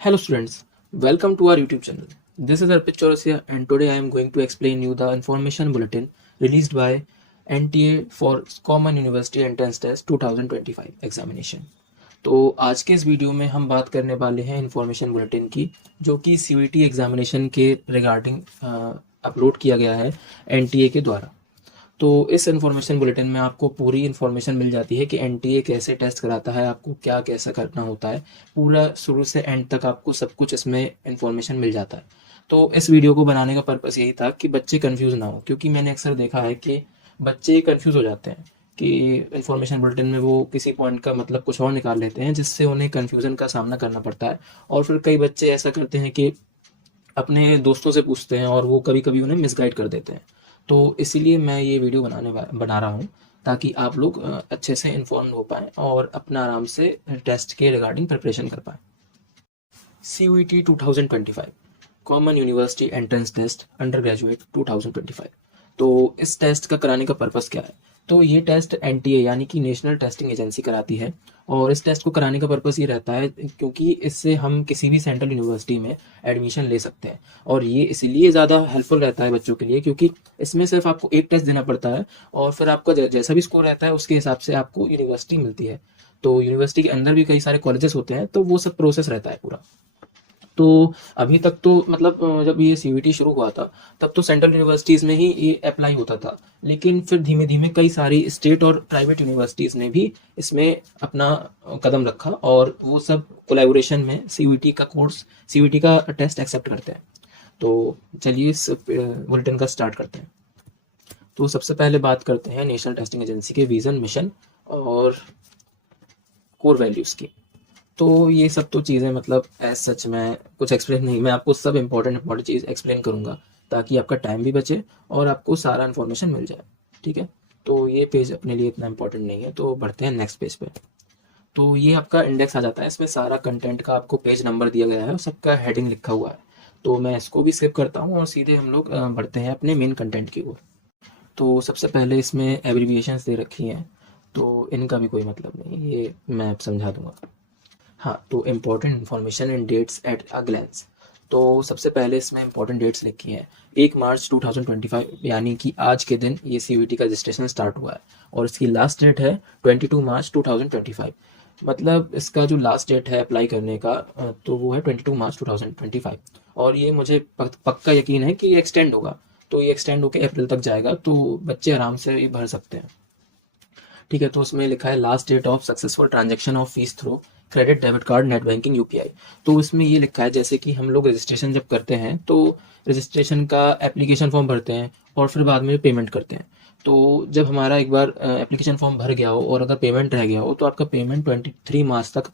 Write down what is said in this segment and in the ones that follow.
Hello students, welcome to our YouTube channel. This is Arpit Chaurasia and today I am going to explain you the information bulletin released by NTA for Common University Entrance Test 2025 examination. तो आज के इस video में हम बात करने वाले हैं इन्फॉर्मेशन बुलेटिन की, जो कि CVT एग्जामिनेशन के रिगार्डिंग अपलोड किया गया है NTA के द्वारा। तो इस इन्फॉर्मेशन बुलेटिन में आपको पूरी इन्फॉर्मेशन मिल जाती है कि NTA कैसे टेस्ट कराता है, आपको क्या कैसा करना होता है, पूरा शुरू से एंड तक आपको सब कुछ इसमें इन्फॉर्मेशन मिल जाता है। तो इस वीडियो को बनाने का पर्पस यही था कि बच्चे कंफ्यूज ना हो, क्योंकि मैंने अक्सर देखा है कि बच्चे कंफ्यूज हो जाते हैं कि इन्फॉर्मेशन बुलेटिन में वो किसी पॉइंट का मतलब कुछ और निकाल लेते हैं, जिससे उन्हें कन्फ्यूज़न का सामना करना पड़ता है। और फिर कई बच्चे ऐसा करते हैं कि अपने दोस्तों से पूछते हैं और वो कभी कभी उन्हें मिसगाइड कर देते हैं। तो इसीलिए मैं ये वीडियो बना रहा हूँ, ताकि आप लोग अच्छे से इन्फॉर्म हो पाएँ और अपना आराम से टेस्ट के रिगार्डिंग प्रिपरेशन कर पाएँ। CUET 2025 common university entrance test undergraduate 2025। तो इस टेस्ट का कराने का पर्पस क्या है? तो ये टेस्ट NTA यानी कि नेशनल टेस्टिंग एजेंसी कराती है। और इस टेस्ट को कराने का पर्पस ये रहता है क्योंकि इससे हम किसी भी सेंट्रल यूनिवर्सिटी में एडमिशन ले सकते हैं। और ये इसीलिए ज़्यादा हेल्पफुल रहता है बच्चों के लिए, क्योंकि इसमें सिर्फ आपको एक टेस्ट देना पड़ता है और फिर आपका जैसा भी स्कोर रहता है उसके हिसाब से आपको यूनिवर्सिटी मिलती है। तो यूनिवर्सिटी के अंदर भी कई सारे कॉलेजेस होते हैं, तो वो सब प्रोसेस रहता है पूरा। तो अभी तक तो मतलब जब ये CVT शुरू हुआ था तब तो सेंट्रल यूनिवर्सिटीज़ में ही ये अप्लाई होता था, लेकिन फिर धीमे धीमे कई सारी स्टेट और प्राइवेट यूनिवर्सिटीज़ ने भी इसमें अपना कदम रखा और वो सब कोलैबोरेशन में CVT का टेस्ट एक्सेप्ट करते हैं। तो चलिए इस बुलेटिन का स्टार्ट करते हैं। तो सबसे पहले बात करते हैं नेशनल टेस्टिंग एजेंसी के विज़न, मिशन और कोर वैल्यूज़ की। तो ये सब तो चीज़ें मतलब एज सच मैं कुछ एक्सप्लेन नहीं, मैं आपको सब इंपॉर्टेंट चीज़ एक्सप्लेन करूँगा, ताकि आपका टाइम भी बचे और आपको सारा इन्फॉर्मेशन मिल जाए। ठीक है, तो ये पेज अपने लिए इतना इंपॉर्टेंट नहीं है, तो बढ़ते हैं नेक्स्ट पेज पे। तो ये आपका इंडेक्स आ जाता है, इसमें सारा कंटेंट का आपको पेज नंबर दिया गया है और सबका हेडिंग लिखा हुआ है। तो मैं इसको भी स्किप करता हूँ और सीधे हम लोग बढ़ते हैं अपने मेन कंटेंट की ओर। तो सबसे पहले इसमें एब्रीविएशंस दे रखी हैं, तो इनका भी कोई मतलब नहीं, ये मैं अब समझा दूंगा। हाँ, तो important information and dates at a glance. तो सबसे पहले इसमें इम्पोर्टेंट डेट्स लिखी हैं। 1 मार्च 2025 यानी कि आज के दिन ये CVT का रजिस्ट्रेशन स्टार्ट हुआ है और इसकी लास्ट डेट है 22 मार्च 2025। मतलब इसका जो लास्ट डेट है अप्लाई करने का तो वो है 22 मार्च 2025। और ये मुझे पक्का यकीन है कि ये एक्सटेंड होगा, तो ये एक्सटेंड होकर अप्रैल तक जाएगा, तो बच्चे आराम से ये भर सकते हैं। ठीक है, तो उसमें लिखा है last date of successful transaction of fees through credit debit card net banking UPI। तो इसमें ये लिखा है जैसे कि हम लोग रजिस्ट्रेशन जब करते हैं तो रजिस्ट्रेशन का एप्लीकेशन फॉर्म भरते हैं और फिर बाद में पेमेंट करते हैं। तो जब हमारा एक बार एप्लीकेशन फॉर्म भर गया हो और अगर पेमेंट रह गया हो तो आपका पेमेंट 23 मार्च तक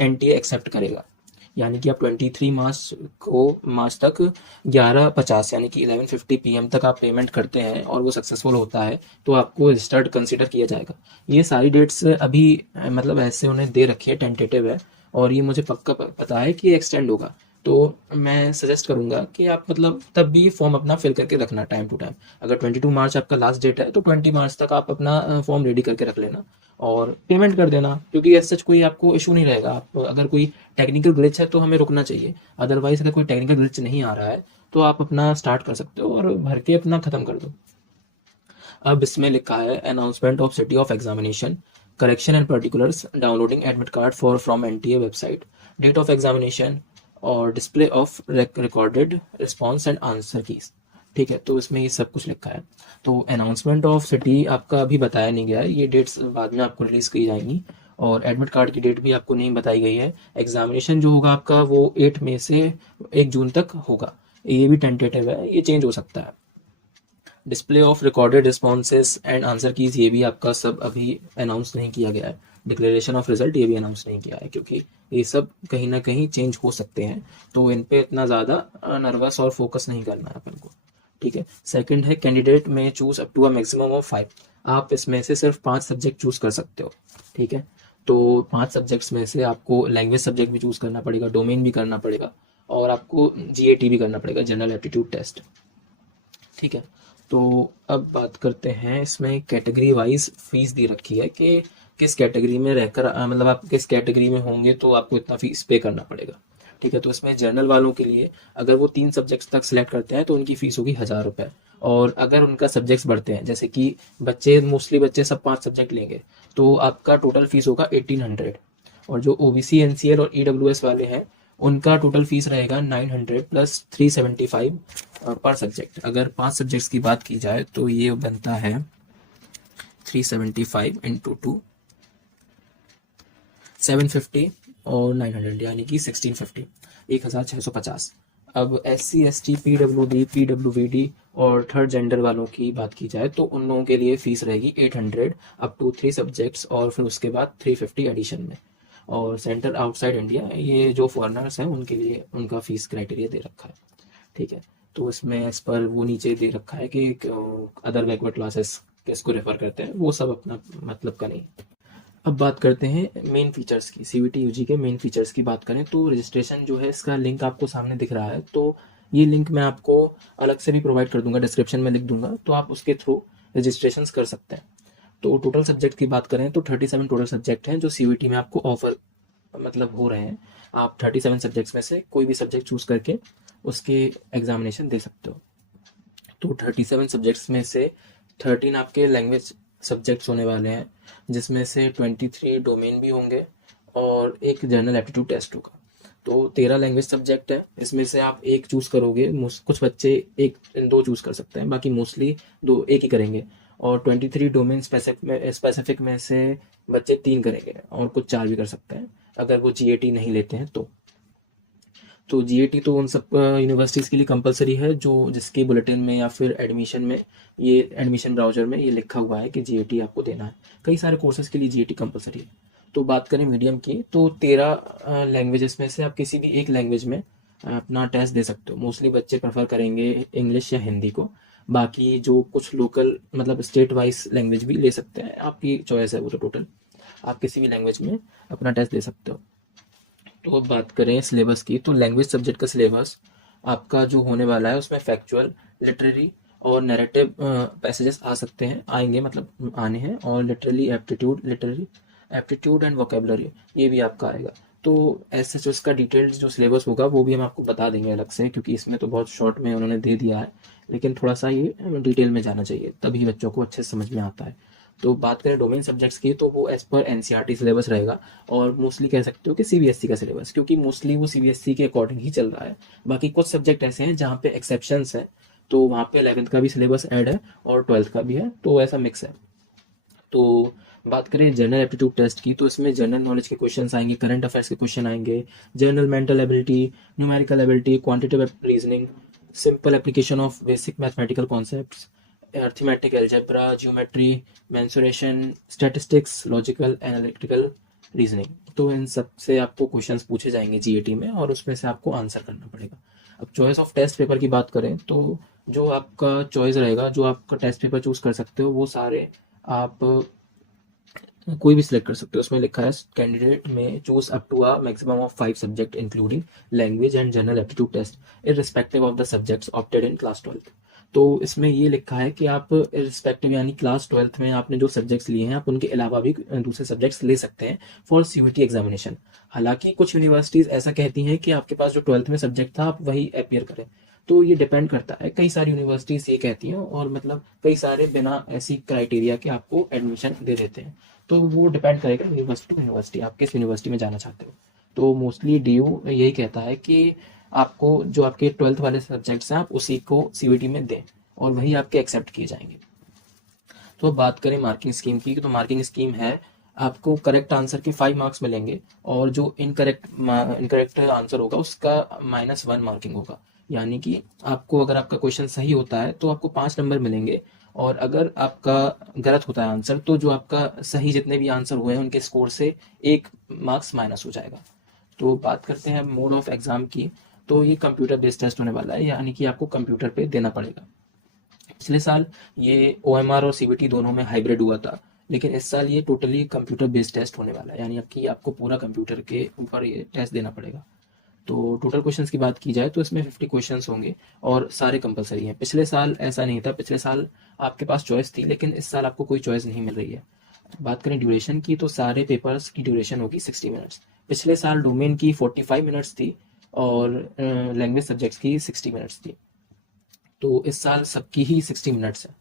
NTA एक्सेप्ट करेगा। यानी कि आप 23 मार्च तक 11:50 यानी कि 11:50 PM तक आप पेमेंट करते हैं और वो सक्सेसफुल होता है तो आपको रजिस्टर्ड कंसिडर किया जाएगा। ये सारी डेट्स अभी मतलब ऐसे उन्हें दे रखी है, टेंटेटिव है, और ये मुझे पक्का पता है कि एक्सटेंड होगा। तो मैं सजेस्ट करूंगा कि आप मतलब तब भी फॉर्म अपना फिल करके रखना टाइम टू टाइम। अगर 22 मार्च आपका लास्ट डेट है तो 20 मार्च तक आप अपना फॉर्म रेडी करके रख लेना और पेमेंट कर देना, क्योंकि ऐसा सच कोई आपको इशू नहीं रहेगा। आप अगर कोई टेक्निकल ग्लिच है तो हमें रुकना चाहिए, अदरवाइज अगर कोई टेक्निकल ग्लिच नहीं आ रहा है तो आप अपना स्टार्ट कर सकते हो और भर के अपना ख़त्म कर दो। अब इसमें लिखा है announcement of city of examination, correction and particulars, downloading admit card for from NTA website, date of examination और display of recorded response and answer keys. ठीक है, तो इसमें ये सब कुछ लिखा है। तो अनाउंसमेंट ऑफ सिटी आपका अभी बताया नहीं गया है, ये डेट्स बाद में आपको रिलीज़ की जाएंगी। और एडमिट कार्ड की डेट भी आपको नहीं बताई गई है। एग्जामिनेशन जो होगा आपका वो 8 मई से 1 जून तक होगा, ये भी टेंटेटिव है, ये चेंज हो सकता है। Display of recorded responses and answer keys ये भी आपका सब अभी अनाउंस नहीं किया गया है। डिक्लेरेशन ऑफ रिजल्ट ये भी अनाउंस नहीं किया है, क्योंकि ये सब कहीं ना कहीं चेंज हो सकते हैं, तो इन पे इतना ज़्यादा नर्वस और फोकस नहीं करना है अपन को। ठीक है, सेकंड है कैंडिडेट में choose up to a maximum of 5। आप इसमें से सिर्फ 5 सब्जेक्ट चूज कर सकते हो। ठीक है, तो 5 सब्जेक्ट्स में से आपको लैंग्वेज सब्जेक्ट भी चूज करना पड़ेगा, डोमेन भी करना पड़ेगा और आपको GAT भी करना पड़ेगा, जनरल एप्टीट्यूड टेस्ट। ठीक है, तो अब बात करते हैं, इसमें कैटेगरी वाइज फीस दी रखी है कि किस कैटेगरी में रहकर मतलब आप किस कैटेगरी में होंगे तो आपको इतना फीस पे करना पड़ेगा। ठीक है। तो इसमें जर्नल वालों के लिए अगर वो 3 सब्जेक्ट्स तक सिलेक्ट करते हैं तो उनकी फीस होगी 1000 रुपये। और अगर उनका सब्जेक्ट्स बढ़ते हैं, जैसे कि मोस्टली बच्चे सब 5 सब्जेक्ट लेंगे, तो आपका टोटल फीस होगा 1800। और जो ओबीसी, एनसीएल और ईडब्ल्यूएस वाले हैं, उनका टोटल फीस रहेगा 900 प्लस 375 पर सब्जेक्ट। अगर 5 सब्जेक्ट्स की बात की जाए तो ये बनता है 375 इंटू 2, 750 और 900, यानी कि 1650, 1650। अब SC, ST, PWD, PWVD और थर्ड जेंडर वालों की बात की जाए तो उन लोगों के लिए फीस रहेगी 800 अप टू 3 सब्जेक्ट्स, और फिर उसके बाद 350 एडिशन में। और सेंटर आउटसाइड इंडिया, ये जो फॉरेनर्स हैं उनके लिए उनका फीस क्राइटेरिया दे रखा है, ठीक है। तो इसमें एज पर वो नीचे दे रखा है कि अदर बैकवर्ड क्लासेस किसको रेफर करते हैं, वो सब अपना मतलब का नहीं। अब बात करते हैं मेन फीचर्स की। सीवीटी यूजी के मेन फीचर्स की बात करें तो रजिस्ट्रेशन जो है, इसका लिंक आपको सामने दिख रहा है, तो ये लिंक मैं आपको अलग से भी प्रोवाइड कर दूंगा, डिस्क्रिप्शन में लिख दूंगा, तो आप उसके थ्रू रजिस्ट्रेशन कर सकते हैं। तो टोटल सब्जेक्ट की बात करें तो 37 टोटल सब्जेक्ट हैं जो सीवीटी में आपको ऑफर मतलब हो रहे हैं। आप 37 सब्जेक्ट्स में से कोई भी सब्जेक्ट चूज करके उसके एग्जामिनेशन दे सकते हो। तो 37 सब्जेक्ट्स में से 13 आपके लैंग्वेज सब्जेक्ट्स होने वाले हैं, जिसमें से 23 डोमेन भी होंगे और एक जनरल एप्टीट्यूड टेस्ट होगा। तो 13 लैंग्वेज सब्जेक्ट है, इसमें से आप एक चूज करोगे, कुछ बच्चे एक दो चूज कर सकते हैं, बाकी मोस्टली दो एक ही करेंगे। और 23 डोमेन स्पेसिफिक में से बच्चे 3 करेंगे और कुछ 4 भी कर सकते हैं अगर वो जीएटी नहीं लेते हैं तो जीएटी तो उन सब यूनिवर्सिटीज़ के लिए कंपलसरी है जो जिसके बुलेटिन में या फिर एडमिशन में, ये एडमिशन ब्राउजर में ये लिखा हुआ है कि जीएटी आपको देना है। कई सारे कोर्सेज के लिए जीएटी कंपलसरी है। तो बात करें मीडियम की तो 13 लैंग्वेजेस में से आप किसी भी एक लैंग्वेज में अपना टेस्ट दे सकते हो। मोस्टली बच्चे प्रेफर करेंगे इंग्लिश या हिंदी को, बाकी जो कुछ लोकल मतलब स्टेट वाइज लैंग्वेज भी ले सकते हैं, आपकी चॉइस है वो। तो टोटल आप किसी भी लैंग्वेज में अपना टेस्ट दे सकते हो। तो अब बात करें सिलेबस की, तो लैंग्वेज सब्जेक्ट का सिलेबस आपका जो होने वाला है उसमें फैक्चुअल, लिटरेरी और नैरेटिव पैसेजेस आ सकते हैं, आएंगे मतलब आने हैं, और लिटरेरी एप्टीट्यूड एंड वोकेबलरी ये भी आपका आएगा। तो ऐसे जो इसका डिटेल्ड जो सिलेबस होगा वो भी हम आपको बता देंगे अलग से, क्योंकि इसमें तो बहुत शॉर्ट में उन्होंने दे दिया है, लेकिन थोड़ा सा ये डिटेल में जाना चाहिए, तभी बच्चों को अच्छे से समझ में आता है। तो बात करें डोमेन सब्जेक्ट्स की तो वो एज पर एनसीईआरटी सिलेबस रहेगा, और मोस्टली कह सकते हो कि सीबीएसई का सिलेबस, क्योंकि मोस्टली वो सीबीएसई के अकॉर्डिंग ही चल रहा है। बाकी कुछ सब्जेक्ट ऐसे हैं जहाँ पे एक्सेप्शंस हैं, तो वहाँ पे 11th का भी सिलेबस ऐड है और 12th का भी है, तो ऐसा मिक्स है। तो बात करें जनरल एप्टीट्यूड टेस्ट की तो इसमें जनरल नॉलेज के क्वेश्चंस आएंगे, करंट अफेयर्स के क्वेश्चन आएंगे, general mental ability, numerical ability, quantitative reasoning, simple application of basic mathematical concepts, arithmetic algebra, geometry, mensuration, statistics, logical analytical reasoning. तो इन सब से आपको क्वेश्चंस पूछे जाएंगे जीएटी में, और उसमें से आपको आंसर करना पड़ेगा। अब चॉइस ऑफ टेस्ट पेपर की बात करें तो जो आपका चॉइस रहेगा, जो आपका टेस्ट पेपर चूज कर सकते हो, वो सारे आप कोई भी सिलेक्ट कर सकते हो। उसमें लिखा है कैंडिडेट में choose up to a maximum of 5 subject including language and general aptitude test irrespective of the subjects opted in class 12। तो इसमें ये लिखा है कि आप इररिस्पेक्टिव यानी क्लास 12th में आपने जो सब्जेक्ट्स लिए हैं, आप उनके अलावा भी दूसरे सब्जेक्ट्स ले सकते हैं फॉर सीयूईटी एग्जामिनेशन। हालांकि कुछ यूनिवर्सिटीज़ ऐसा कहती हैं कि आपके पास जो 12th में सब्जेक्ट था आप वही अपियर करें, तो ये डिपेंड करता है। कई सारी यूनिवर्सिटीज़ ये कहती हैं, और मतलब कई सारे बिना ऐसी क्राइटेरिया के आपको एडमिशन दे देते हैं। तो वो डिपेंड करेगा यूनिवर्सिटी टू यूनिवर्सिटी, आप किस यूनिवर्सिटी में जाना चाहते हो। तो मोस्टली डीयू यही कहता है कि आपको जो आपके 12th वाले सब्जेक्ट्स हैं आप उसी को सीवीटी में दें, और वही आपके एक्सेप्ट किए जाएंगे। तो बात करें मार्किंग स्कीम की, तो मार्किंग स्कीम है आपको करेक्ट आंसर के 5 मार्क्स मिलेंगे, और जो इनकरेक्ट आंसर होगा उसका -1 मार्किंग होगा। यानी कि आपको अगर आपका क्वेश्चन सही होता है तो आपको 5 नंबर मिलेंगे, और अगर आपका गलत होता है आंसर तो जो आपका सही जितने भी आंसर हुए हैं उनके स्कोर से 1 मार्क्स माइनस हो जाएगा। तो बात करते हैं मोड ऑफ एग्जाम की, तो ये कंप्यूटर बेस्ड टेस्ट होने वाला है, यानी कि आपको कंप्यूटर पे देना पड़ेगा। पिछले साल ये ओएमआर और सीबीटी दोनों में हाइब्रिड हुआ था, लेकिन इस साल ये टोटली कंप्यूटर बेस्ड टेस्ट होने वाला है, यानी कि आपको पूरा कंप्यूटर के ऊपर ये टेस्ट देना पड़ेगा। तो टोटल क्वेश्चंस की बात की जाए तो इसमें 50 क्वेश्चंस होंगे, और सारे कंपलसरी हैं। पिछले साल ऐसा नहीं था, पिछले साल आपके पास चॉइस थी, लेकिन इस साल आपको कोई चॉइस नहीं मिल रही है। बात करें ड्यूरेशन की तो सारे पेपर्स की ड्यूरेशन होगी 60 मिनट्स। पिछले साल डोमेन की 45 मिनट्स थी, और लैंग्वेज सब्जेक्ट्स की 60 मिनट्स थी। तो इस साल सबकी ही 60 मिनट्स है।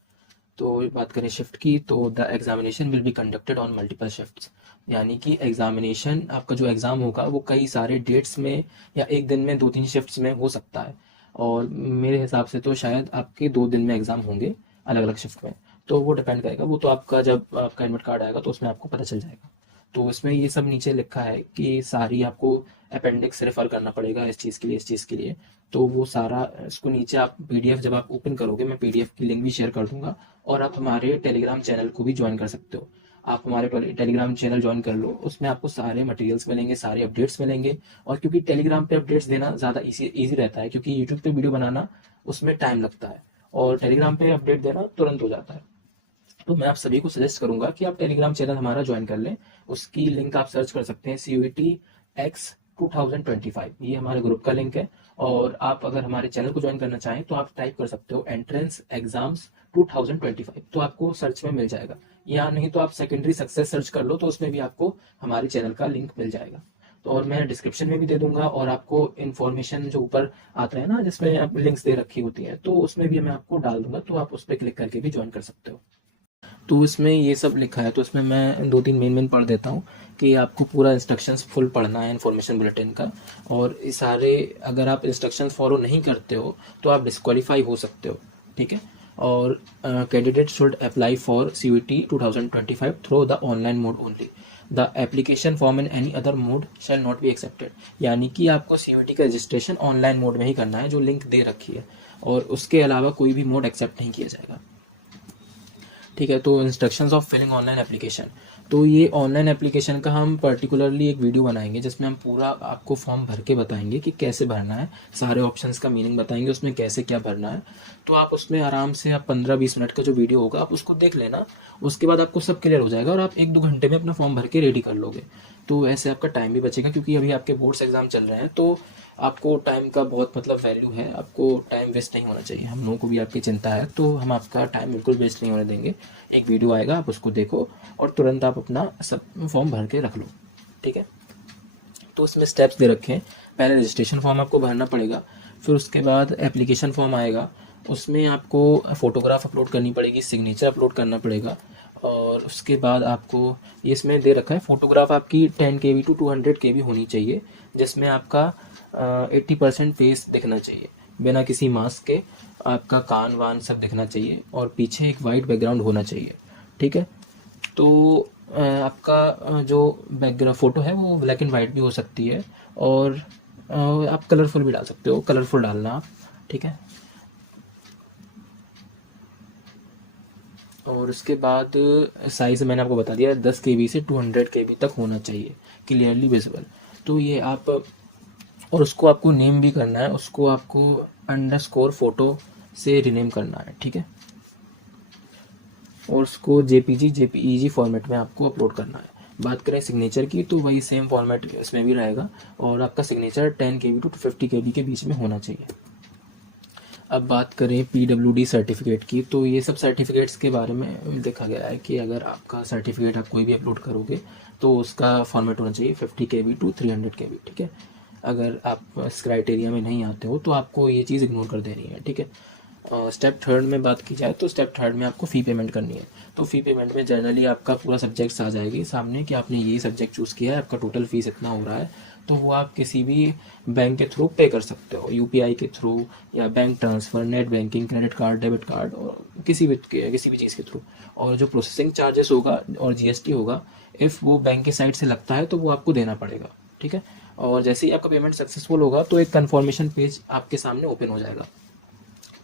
तो बात करें शिफ्ट की, तो the examination will be conducted on multiple shifts, यानी कि एग्जामिनेशन आपका जो एग्ज़ाम होगा वो कई सारे डेट्स में या एक दिन में 2-3 शिफ्ट्स में हो सकता है। और मेरे हिसाब से तो शायद आपके 2 दिन में एग्ज़ाम होंगे अलग अलग शिफ्ट में। तो वो डिपेंड करेगा, वो तो आपका जब आपका एडमिट कार्ड आएगा तो उसमें आपको पता चल जाएगा। तो इसमें ये सब नीचे लिखा है कि सारी आपको अपेंडिक्स रेफर करना पड़ेगा इस चीज़ के लिए, इस चीज़ के लिए। तो वो सारा इसको नीचे आप पीडीएफ जब आप ओपन करोगे, मैं पीडीएफ की लिंक भी शेयर कर दूंगा। और आप हमारे टेलीग्राम चैनल को भी ज्वाइन कर सकते हो। आप हमारे टेलीग्राम चैनल ज्वाइन कर लो, उसमें आपको सारे मटेरियल्स मिलेंगे, सारे अपडेट्स मिलेंगे। और क्योंकि टेलीग्राम पे अपडेट्स देना ज़्यादा ईजी रहता है, क्योंकि यूट्यूब पे वीडियो बनाना उसमें टाइम लगता है और टेलीग्राम पे अपडेट देना तुरंत हो जाता है। तो मैं आप सभी को सजेस्ट करूंगा कि आप टेलीग्राम चैनल हमारा ज्वाइन कर लें। उसकी लिंक आप सर्च कर सकते हैं, CUET-X 2025, ये हमारे ग्रुप का लिंक है। और आप अगर हमारे चैनल को ज्वाइन करना चाहें तो आप टाइप कर सकते हो एंट्रेंस एग्जाम्स 2025, तो आपको सर्च में मिल जाएगा। या नहीं तो आप सेकेंडरी सक्सेस सर्च कर लो, तो उसमें भी आपको हमारे चैनल का लिंक मिल जाएगा। तो और मैं डिस्क्रिप्शन में भी दे दूंगा, और आपको इन्फॉर्मेशन जो ऊपर आता है ना जिसमें आप लिंक्स दे रखी होती है, तो उसमें भी मैं आपको डाल दूंगा, तो आप उस पर क्लिक करके भी ज्वाइन कर सकते हो। तो इसमें ये सब लिखा है, तो इसमें मैं 2-3 मेन पढ़ देता हूँ कि आपको पूरा इंस्ट्रक्शंस फुल पढ़ना है इन्फॉर्मेशन बुलेटिन का। और ये सारे अगर आप इंस्ट्रक्शंस फॉलो नहीं करते हो तो आप डिस्क्वालीफाई हो सकते हो, ठीक है। और candidate should apply for CUET 2025 through the online mode only. The application form in any other mode shell not be accepted, यानी कि आपको CUET का रजिस्ट्रेशन ऑनलाइन मोड में ही करना है, जो लिंक दे रखी है, और उसके अलावा कोई भी मोड एक्सेप्ट नहीं किया जाएगा, ठीक है। तो instructions of filling online application, तो ये ऑनलाइन एप्लीकेशन का हम पर्टिकुलरली एक वीडियो बनाएंगे जिसमें हम पूरा आपको फॉर्म भर के बताएंगे कि कैसे भरना है, सारे ऑप्शंस का मीनिंग बताएंगे, उसमें कैसे क्या भरना है। तो आप उसमें आराम से आप 15-20 मिनट का जो वीडियो होगा आप उसको देख लेना, उसके बाद आपको सब क्लियर हो जाएगा और आप 1-2 घंटे में अपना फॉर्म भर के रेडी कर लोगे। तो ऐसे आपका टाइम भी बचेगा, क्योंकि अभी आपके बोर्ड्स एग्जाम चल रहे हैं, तो आपको टाइम का बहुत वैल्यू है, आपको टाइम वेस्ट नहीं होना चाहिए। हम लोगों को भी आपकी चिंता है, तो हम आपका टाइम बिल्कुल वेस्ट नहीं होने देंगे। एक वीडियो आएगा, आप उसको देखो और तुरंत आप अपना सब फॉर्म भर के रख लो, ठीक है। तो उसमें स्टेप्स दे रखे हैं। पहले रजिस्ट्रेशन फॉर्म आपको भरना पड़ेगा, फिर उसके बाद एप्लीकेशन फॉर्म आएगा, उसमें आपको फ़ोटोग्राफ अपलोड करनी पड़ेगी, सिग्नेचर अपलोड करना पड़ेगा। और उसके बाद आपको ये इसमें दे रखा है, फ़ोटोग्राफ आपकी 10 KB to 200 KB होनी चाहिए, जिसमें आपका 80% फेस दिखना चाहिए बिना किसी मास्क के, आपका कान वान सब दिखना चाहिए, और पीछे एक वाइट बैकग्राउंड होना चाहिए, ठीक है। तो आपका जो बैकग्राउंड फ़ोटो है वो ब्लैक एंड वाइट भी हो सकती है, और आप कलरफुल भी डाल सकते हो, कलरफुल डालना आप, ठीक है। और उसके बाद साइज़ मैंने आपको बता दिया, 10 KB से 200 KB तक होना चाहिए, क्लियरली विजिबल। तो ये आप, और उसको आपको नेम भी करना है, उसको आपको अंडरस्कोर फोटो से रिनेम करना है, ठीक है। और उसको JPG फॉर्मेट में आपको अपलोड करना है। बात करें सिग्नेचर की, तो वही सेम फॉर्मेट इसमें भी रहेगा, और आपका सिग्नेचर 10 KB to 50 KB के बीच में होना चाहिए। अब बात करें PWD सर्टिफिकेट की, तो ये सब सर्टिफिकेट्स के बारे में देखा गया है कि अगर आपका सर्टिफिकेट आप कोई भी अपलोड करोगे तो उसका फॉर्मेट होना चाहिए 50 KB to 300 KB, ठीक है। अगर आप इस क्राइटेरिया में नहीं आते हो तो आपको ये चीज़ इग्नोर कर देनी है, ठीक है। स्टेप थर्ड में बात की जाए, तो स्टेप थर्ड में आपको फ़ी पेमेंट करनी है। तो फ़ी पेमेंट में जनरली आपका पूरा सब्जेक्ट्स आ जाएगी सामने कि आपने ये सब्जेक्ट चूज़ किया है, आपका टोटल फीस इतना हो रहा है। तो वो आप किसी भी बैंक के थ्रू पे कर सकते हो, UPI के थ्रू या bank transfer, net banking, credit card, debit card, और किसी भी चीज़ के थ्रू। और जो प्रोसेसिंग चार्जेस होगा और GST होगा, इफ़ वो बैंक के साइड से लगता है तो वो आपको देना पड़ेगा, ठीक है। और जैसे ही आपका पेमेंट सक्सेसफुल होगा तो एक कन्फर्मेशन पेज आपके सामने ओपन हो जाएगा।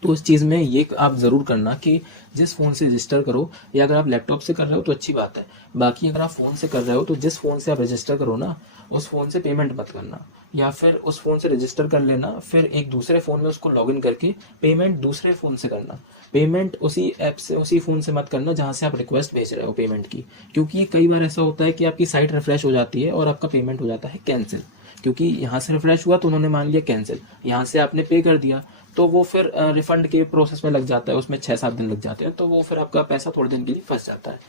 तो उस चीज़ में ये आप ज़रूर करना कि जिस फ़ोन से रजिस्टर करो, या अगर आप लैपटॉप से कर रहे हो तो अच्छी बात है, बाकी अगर आप फ़ोन से कर रहे हो तो जिस फ़ोन से आप रजिस्टर करो ना, उस फ़ोन से पेमेंट मत करना, या फिर उस फ़ोन से रजिस्टर कर लेना, फिर एक दूसरे फ़ोन में उसको लॉगिन करके पेमेंट दूसरे फ़ोन से करना। पेमेंट उसी ऐप से, उसी फ़ोन से मत करना जहाँ से आप रिक्वेस्ट भेज रहे हो पेमेंट की, क्योंकि कई बार ऐसा होता है कि आपकी साइट रिफ्रेश हो जाती है और आपका पेमेंट हो जाता है कैंसिल, क्योंकि यहाँ से रिफ्रेश हुआ तो उन्होंने मान लिया कैंसिल, यहाँ से आपने पे कर दिया, तो वो फिर रिफंड के प्रोसेस में लग जाता है, उसमें 6-7 दिन लग जाते हैं, तो वो फिर आपका पैसा थोड़े दिन के लिए फंस जाता है।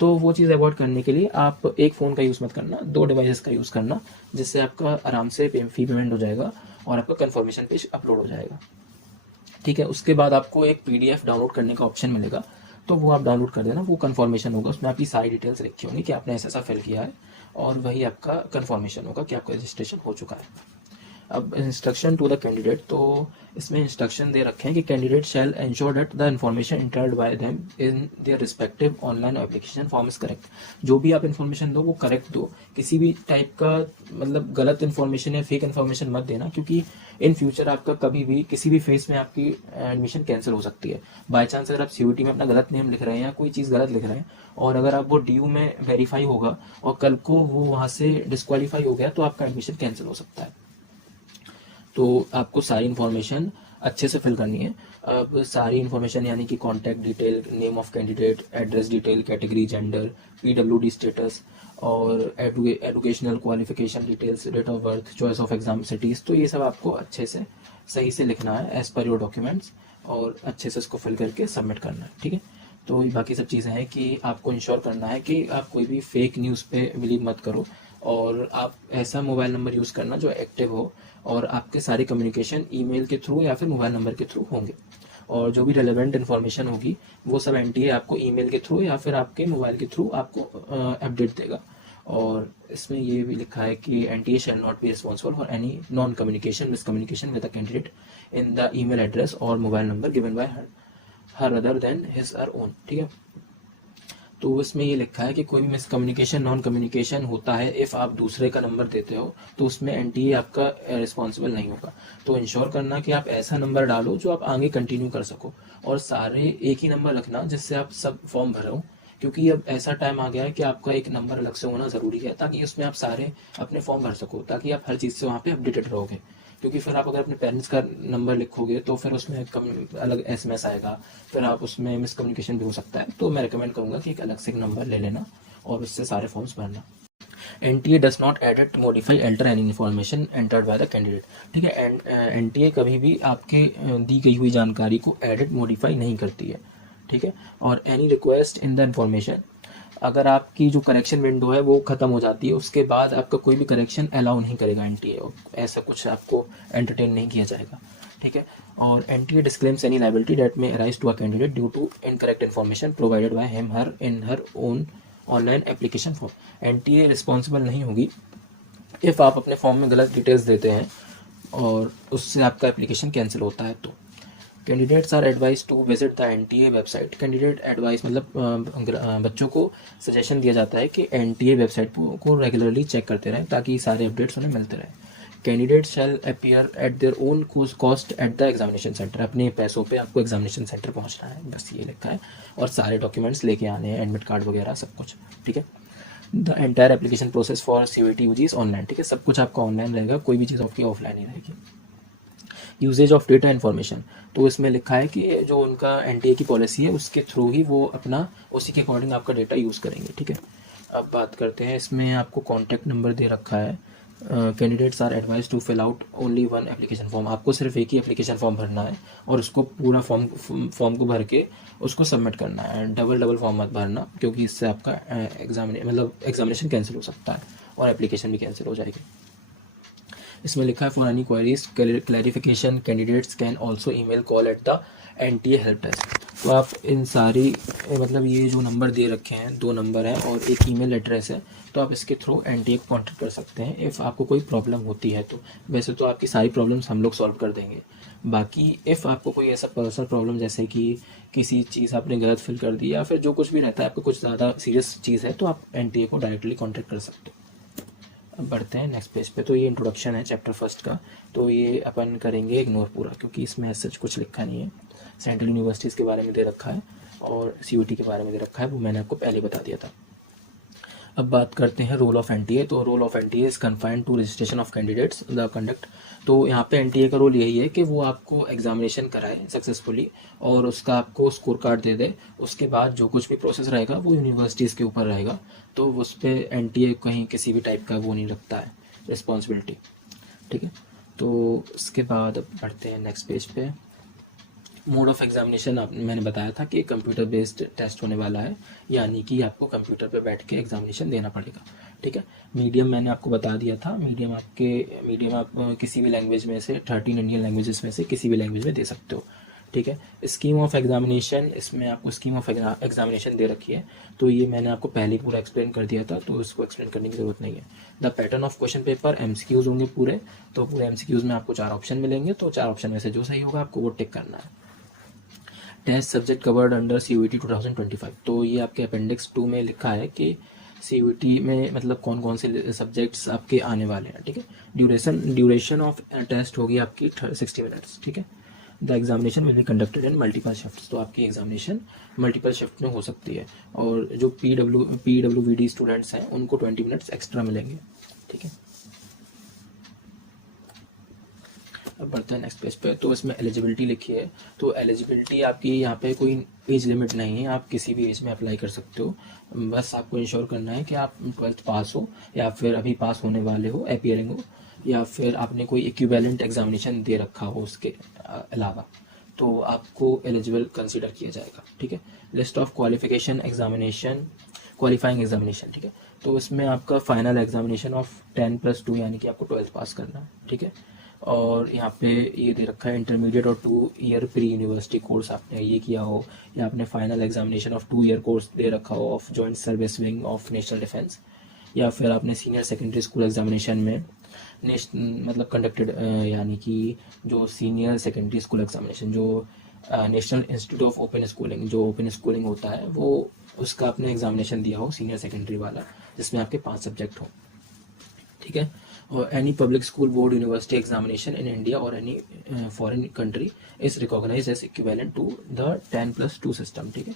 तो वो चीज़ अवॉइड करने के लिए आप एक फ़ोन का यूज़ मत करना, 2 डिवाइसेस का यूज़ करना, जिससे आपका आराम से फ़ी पेमेंट हो जाएगा। और आपका कन्फर्मेशन पेज अपलोड हो जाएगा। ठीक है, उसके बाद आपको एक PDF डाउनलोड करने का ऑप्शन मिलेगा, तो वो आप डाउनलोड कर देना। वो कन्फर्मेशन होगा, उसमें आपकी सारी डिटेल्स लिखी होंगी कि आपने ऐसा फिल किया है, और वही आपका कन्फर्मेशन होगा कि आपका रजिस्ट्रेशन हो चुका है। अब इंस्ट्रक्शन टू द कैंडिडेट, तो इसमें इंस्ट्रक्शन दे रखे हैं कि candidate shell ensure that the information entered by them in their respective online application form is correct. जो भी आप इन्फॉर्मेशन दो वो करेक्ट दो, किसी भी टाइप का मतलब गलत इन्फॉर्मेशन या फेक इन्फॉर्मेशन मत देना, क्योंकि इन फ्यूचर आपका कभी भी किसी भी फेज में आपकी एडमिशन कैंसिल हो सकती है। बाई चांस अगर आप CUET में अपना गलत नेम लिख रहे हैं या कोई चीज़ गलत लिख रहे हैं, और अगर आप वो DU में वेरीफाई होगा और कल को वो वहाँ से डिस्क्वालीफाई हो गया, तो आपका एडमिशन कैंसिल हो सकता है। तो आपको सारी इन्फॉर्मेशन अच्छे से फिल करनी है। अब सारी इन्फॉर्मेशन यानी कि contact detail, name of candidate, address detail, category, gender, PWD status, और educational qualification details, date of birth, choice of exam cities, तो ये सब आपको अच्छे से सही से लिखना है एज पर योर डॉक्यूमेंट्स, और अच्छे से इसको फिल करके सबमिट करना है। ठीक है, तो ये बाकी सब चीज़ें हैं कि आपको इंश्योर करना है कि आप कोई भी फेक न्यूज़ पे बिलीव मत करो, और आप ऐसा मोबाइल नंबर यूज़ करना जो एक्टिव हो, और आपके सारे कम्युनिकेशन ईमेल के थ्रू या फिर मोबाइल नंबर के थ्रू होंगे, और जो भी रेलेवेंट इन्फॉर्मेशन होगी वो सब NTA आपको ईमेल के थ्रू या फिर आपके मोबाइल के थ्रू आपको अपडेट देगा। और इसमें ये भी लिखा है कि NTA shall not be responsible for any non communication miscommunication with the candidate in the email address और mobile number given by her other than his or own. ठीक है, तो इसमें ये लिखा है कि कोई भी मिसकम्युनिकेशन, नॉन कम्युनिकेशन होता है इफ़ आप दूसरे का नंबर देते हो, तो उसमें NTA आपका रिस्पॉन्सिबल नहीं होगा। तो इंश्योर करना कि आप ऐसा नंबर डालो जो आप आगे कंटिन्यू कर सको, और सारे एक ही नंबर रखना जिससे आप सब फॉर्म भरो, क्योंकि अब ऐसा टाइम आ गया है कि आपका एक नंबर अलग से होना ज़रूरी है, ताकि उसमें आप सारे अपने फॉर्म भर सको, ताकि आप हर चीज़ से वहाँ पे अपडेटेड रहोगे। क्योंकि फिर आप अगर अपने पेरेंट्स का नंबर लिखोगे तो फिर उसमें अलग SMS आएगा, फिर आप उसमें मिसकम्युनिकेशन भी हो सकता है। तो मैं रिकमेंड करूँगा कि एक अलग से एक नंबर ले लेना और उससे सारे फॉर्म्स भरना। NTA does not edit, modify, alter any information entered by the candidate. ठीक है, NTA कभी भी आपके दी गई हुई जानकारी को एडिट, मॉडिफाई नहीं करती है। ठीक है, और any request in the information, अगर आपकी जो करेक्शन विंडो है वो ख़त्म हो जाती है, उसके बाद आपका कोई भी करेक्शन अलाउ नहीं करेगा NTA, और ऐसा कुछ आपको एंटरटेन नहीं किया जाएगा। ठीक है, और NTA disclaims any liability that may arise to a candidate due to incorrect information provided by him her in her own online application form. NTA responsible नहीं होगी इफ़ आप अपने फॉर्म में गलत डिटेल्स देते हैं और उससे आपका एप्लीकेशन कैंसिल होता है। तो candidates are advise to visit the NTA website. Candidate advice मतलब बच्चों को सजेशन दिया जाता है कि NTA वेबसाइट को रेगुलरली चेक करते रहें, ताकि सारे अपडेट्स उन्हें मिलते रहें। Candidate shall appear at their own cost at the examination centre. अपने पैसों पे आपको एग्जामिनेशन सेंटर पहुंचना है, बस ये लिखा है, और सारे डॉक्यूमेंट्स लेके आने हैं, एडमिट कार्ड वगैरह सब कुछ। ठीक है, the entire application process for CUET UG is online. ठीक है, सब कुछ आपका ऑनलाइन रहेगा, कोई भी चीज़ आपकी ऑफलाइन ही रहेगी। यूजेज ऑफ डेटा इन्फॉर्मेशन, तो इसमें लिखा है कि जो उनका NTA की पॉलिसी है उसके थ्रू ही वो अपना उसी के अकॉर्डिंग आपका डेटा यूज़ करेंगे। ठीक है, अब बात करते हैं, इसमें आपको कॉन्टैक्ट नंबर दे रखा है। Candidates are advise to fill out only one application form. आपको सिर्फ एक ही एप्लीकेशन फॉर्म भरना है, और उसको पूरा फॉर्म को भर के उसको सबमिट करना है। डबल फॉर्म मत भरना, क्योंकि इससे आपका एग्जामिनेशन कैंसिल हो सकता है और एप्लीकेशन भी कैंसिल हो जाएगी। इसमें लिखा है for any queries clarification candidates can also email call at the NTA help desk. तो आप इन सारी मतलब ये जो नंबर दे रखे हैं, 2 नंबर है और एक ईमेल एड्रेस है, तो आप इसके थ्रू NTA को कॉन्टैक्ट कर सकते हैं इफ़ आपको कोई प्रॉब्लम होती है। तो वैसे तो आपकी सारी प्रॉब्लम्स हम लोग सॉल्व कर देंगे, बाकी इफ़ आपको कोई ऐसा पर्सनल प्रॉब्लम, जैसे कि किसी चीज़ आपने गलत फिल कर दी या फिर जो कुछ भी रहता है, आपको कुछ ज़्यादा सीरियस चीज़ है, तो आप NTA को डायरेक्टली कॉन्टैक्ट कर सकते हो। अब बढ़ते हैं नेक्स्ट पेज पे। तो ये इंट्रोडक्शन है चैप्टर फर्स्ट का, तो ये अपन करेंगे इग्नोर पूरा, क्योंकि इसमें सच कुछ लिखा नहीं है। सेंट्रल यूनिवर्सिटीज़ के बारे में दे रखा है और CUET के बारे में दे रखा है, वो मैंने आपको पहले बता दिया था। अब बात करते हैं रोल ऑफ NTA। तो role of NTA is confined to registration of candidates the conduct. तो यहाँ पे NTA का रोल यही है कि वो आपको एग्जामिनेशन कराए सक्सेसफुली और उसका आपको स्कोर कार्ड दे दे। उसके बाद जो कुछ भी प्रोसेस रहेगा वो यूनिवर्सिटीज़ के ऊपर रहेगा, तो उस पर NTA कहीं किसी भी टाइप का वो नहीं रखता है रिस्पॉन्सिबिलिटी। ठीक है, तो उसके बाद अब बढ़ते हैं नेक्स्ट पेज पे। मोड ऑफ एग्जामिनेशन मैंने बताया था कि कंप्यूटर बेस्ड टेस्ट होने वाला है, यानी कि आपको कंप्यूटर पे बैठ के एग्जामिनेशन देना पड़ेगा। ठीक है, मीडियम मैंने आपको बता दिया था, मीडियम आप किसी भी लैंग्वेज में से 13 इंडियन लैंग्वेजेस में से किसी भी लैंग्वेज में दे सकते हो। ठीक है, स्कीम ऑफ एग्जामिनेशन, इसमें आपको स्कीम ऑफ एग्जामिनेशन दे रखी है, तो ये मैंने आपको पहले पूरा एक्सप्लेन कर दिया था, तो इसको एक्सप्लेन करने की ज़रूरत नहीं है। The pattern of question paper, MCQs होंगे पूरे, तो पूरे एमसीक्यूज में आपको 4 ऑप्शन मिलेंगे, तो 4 ऑप्शन में से जो सही होगा आपको वो टिक करना है। Test subject covered under CUET 2025, तो ये आपके अपेंडिक्स 2 में लिखा है कि CUET में मतलब कौन कौन से सब्जेक्ट्स आपके आने वाले हैं। ठीक है, ड्यूरेशन ऑफ टेस्ट होगी आपकी 60 मिनट्स। ठीक है, the examination will be conducted in multiple shift, तो आपकी एग्जामिनेशन मल्टीपल शिफ्ट में हो सकती है, और जो PWVD स्टूडेंट्स हैं उनको 20 मिनट्स एक्स्ट्रा मिलेंगे। ठीक है, अब बढ़ते हैं नेक्स्ट पेज पे, तो इसमें एलिजिबिलिटी लिखी है, तो एलिजिबिलिटी आपकी यहाँ पे कोई एज लिमिट नहीं है, आप किसी भी एज में अप्लाई कर सकते हो, बस आपको इंश्योर करना है कि आप 12th पास हो, या फिर अभी पास होने वाले हो, अपीयरिंग हो, या फिर आपने कोई इक्विवेलेंट एग्जामिनेशन दे रखा हो उसके अलावा, तो आपको एलिजिबल कंसिडर किया जाएगा। ठीक है, list of qualification examination, qualifying examination. ठीक है, तो इसमें आपका फाइनल एग्जामिनेशन ऑफ 10+2 यानी कि आपको 12th पास करना है। ठीक है, और यहाँ पे ये दे रखा है इंटरमीडिएट और 2 ईयर प्री यूनिवर्सिटी कोर्स आपने ये किया हो, या आपने final examination of 2 year course दे रखा हो of joint service wing of national defence, या फिर आपने सीनियर सेकेंडरी स्कूल एग्जामिनेशन में मतलब कंडक्टेड, यानी कि जो सीनियर सेकेंडरी स्कूल एग्जामिनेशन जो national institute of open schooling, जो ओपन स्कूलिंग होता है वो उसका आपने एग्जामिनेशन दिया हो सीनियर सेकेंडरी वाला, जिसमें आपके 5 सब्जेक्ट हो। ठीक है, और any public school board university examination in India और any foreign country is recognise as equivalent to the 10+2 system. ठीक है,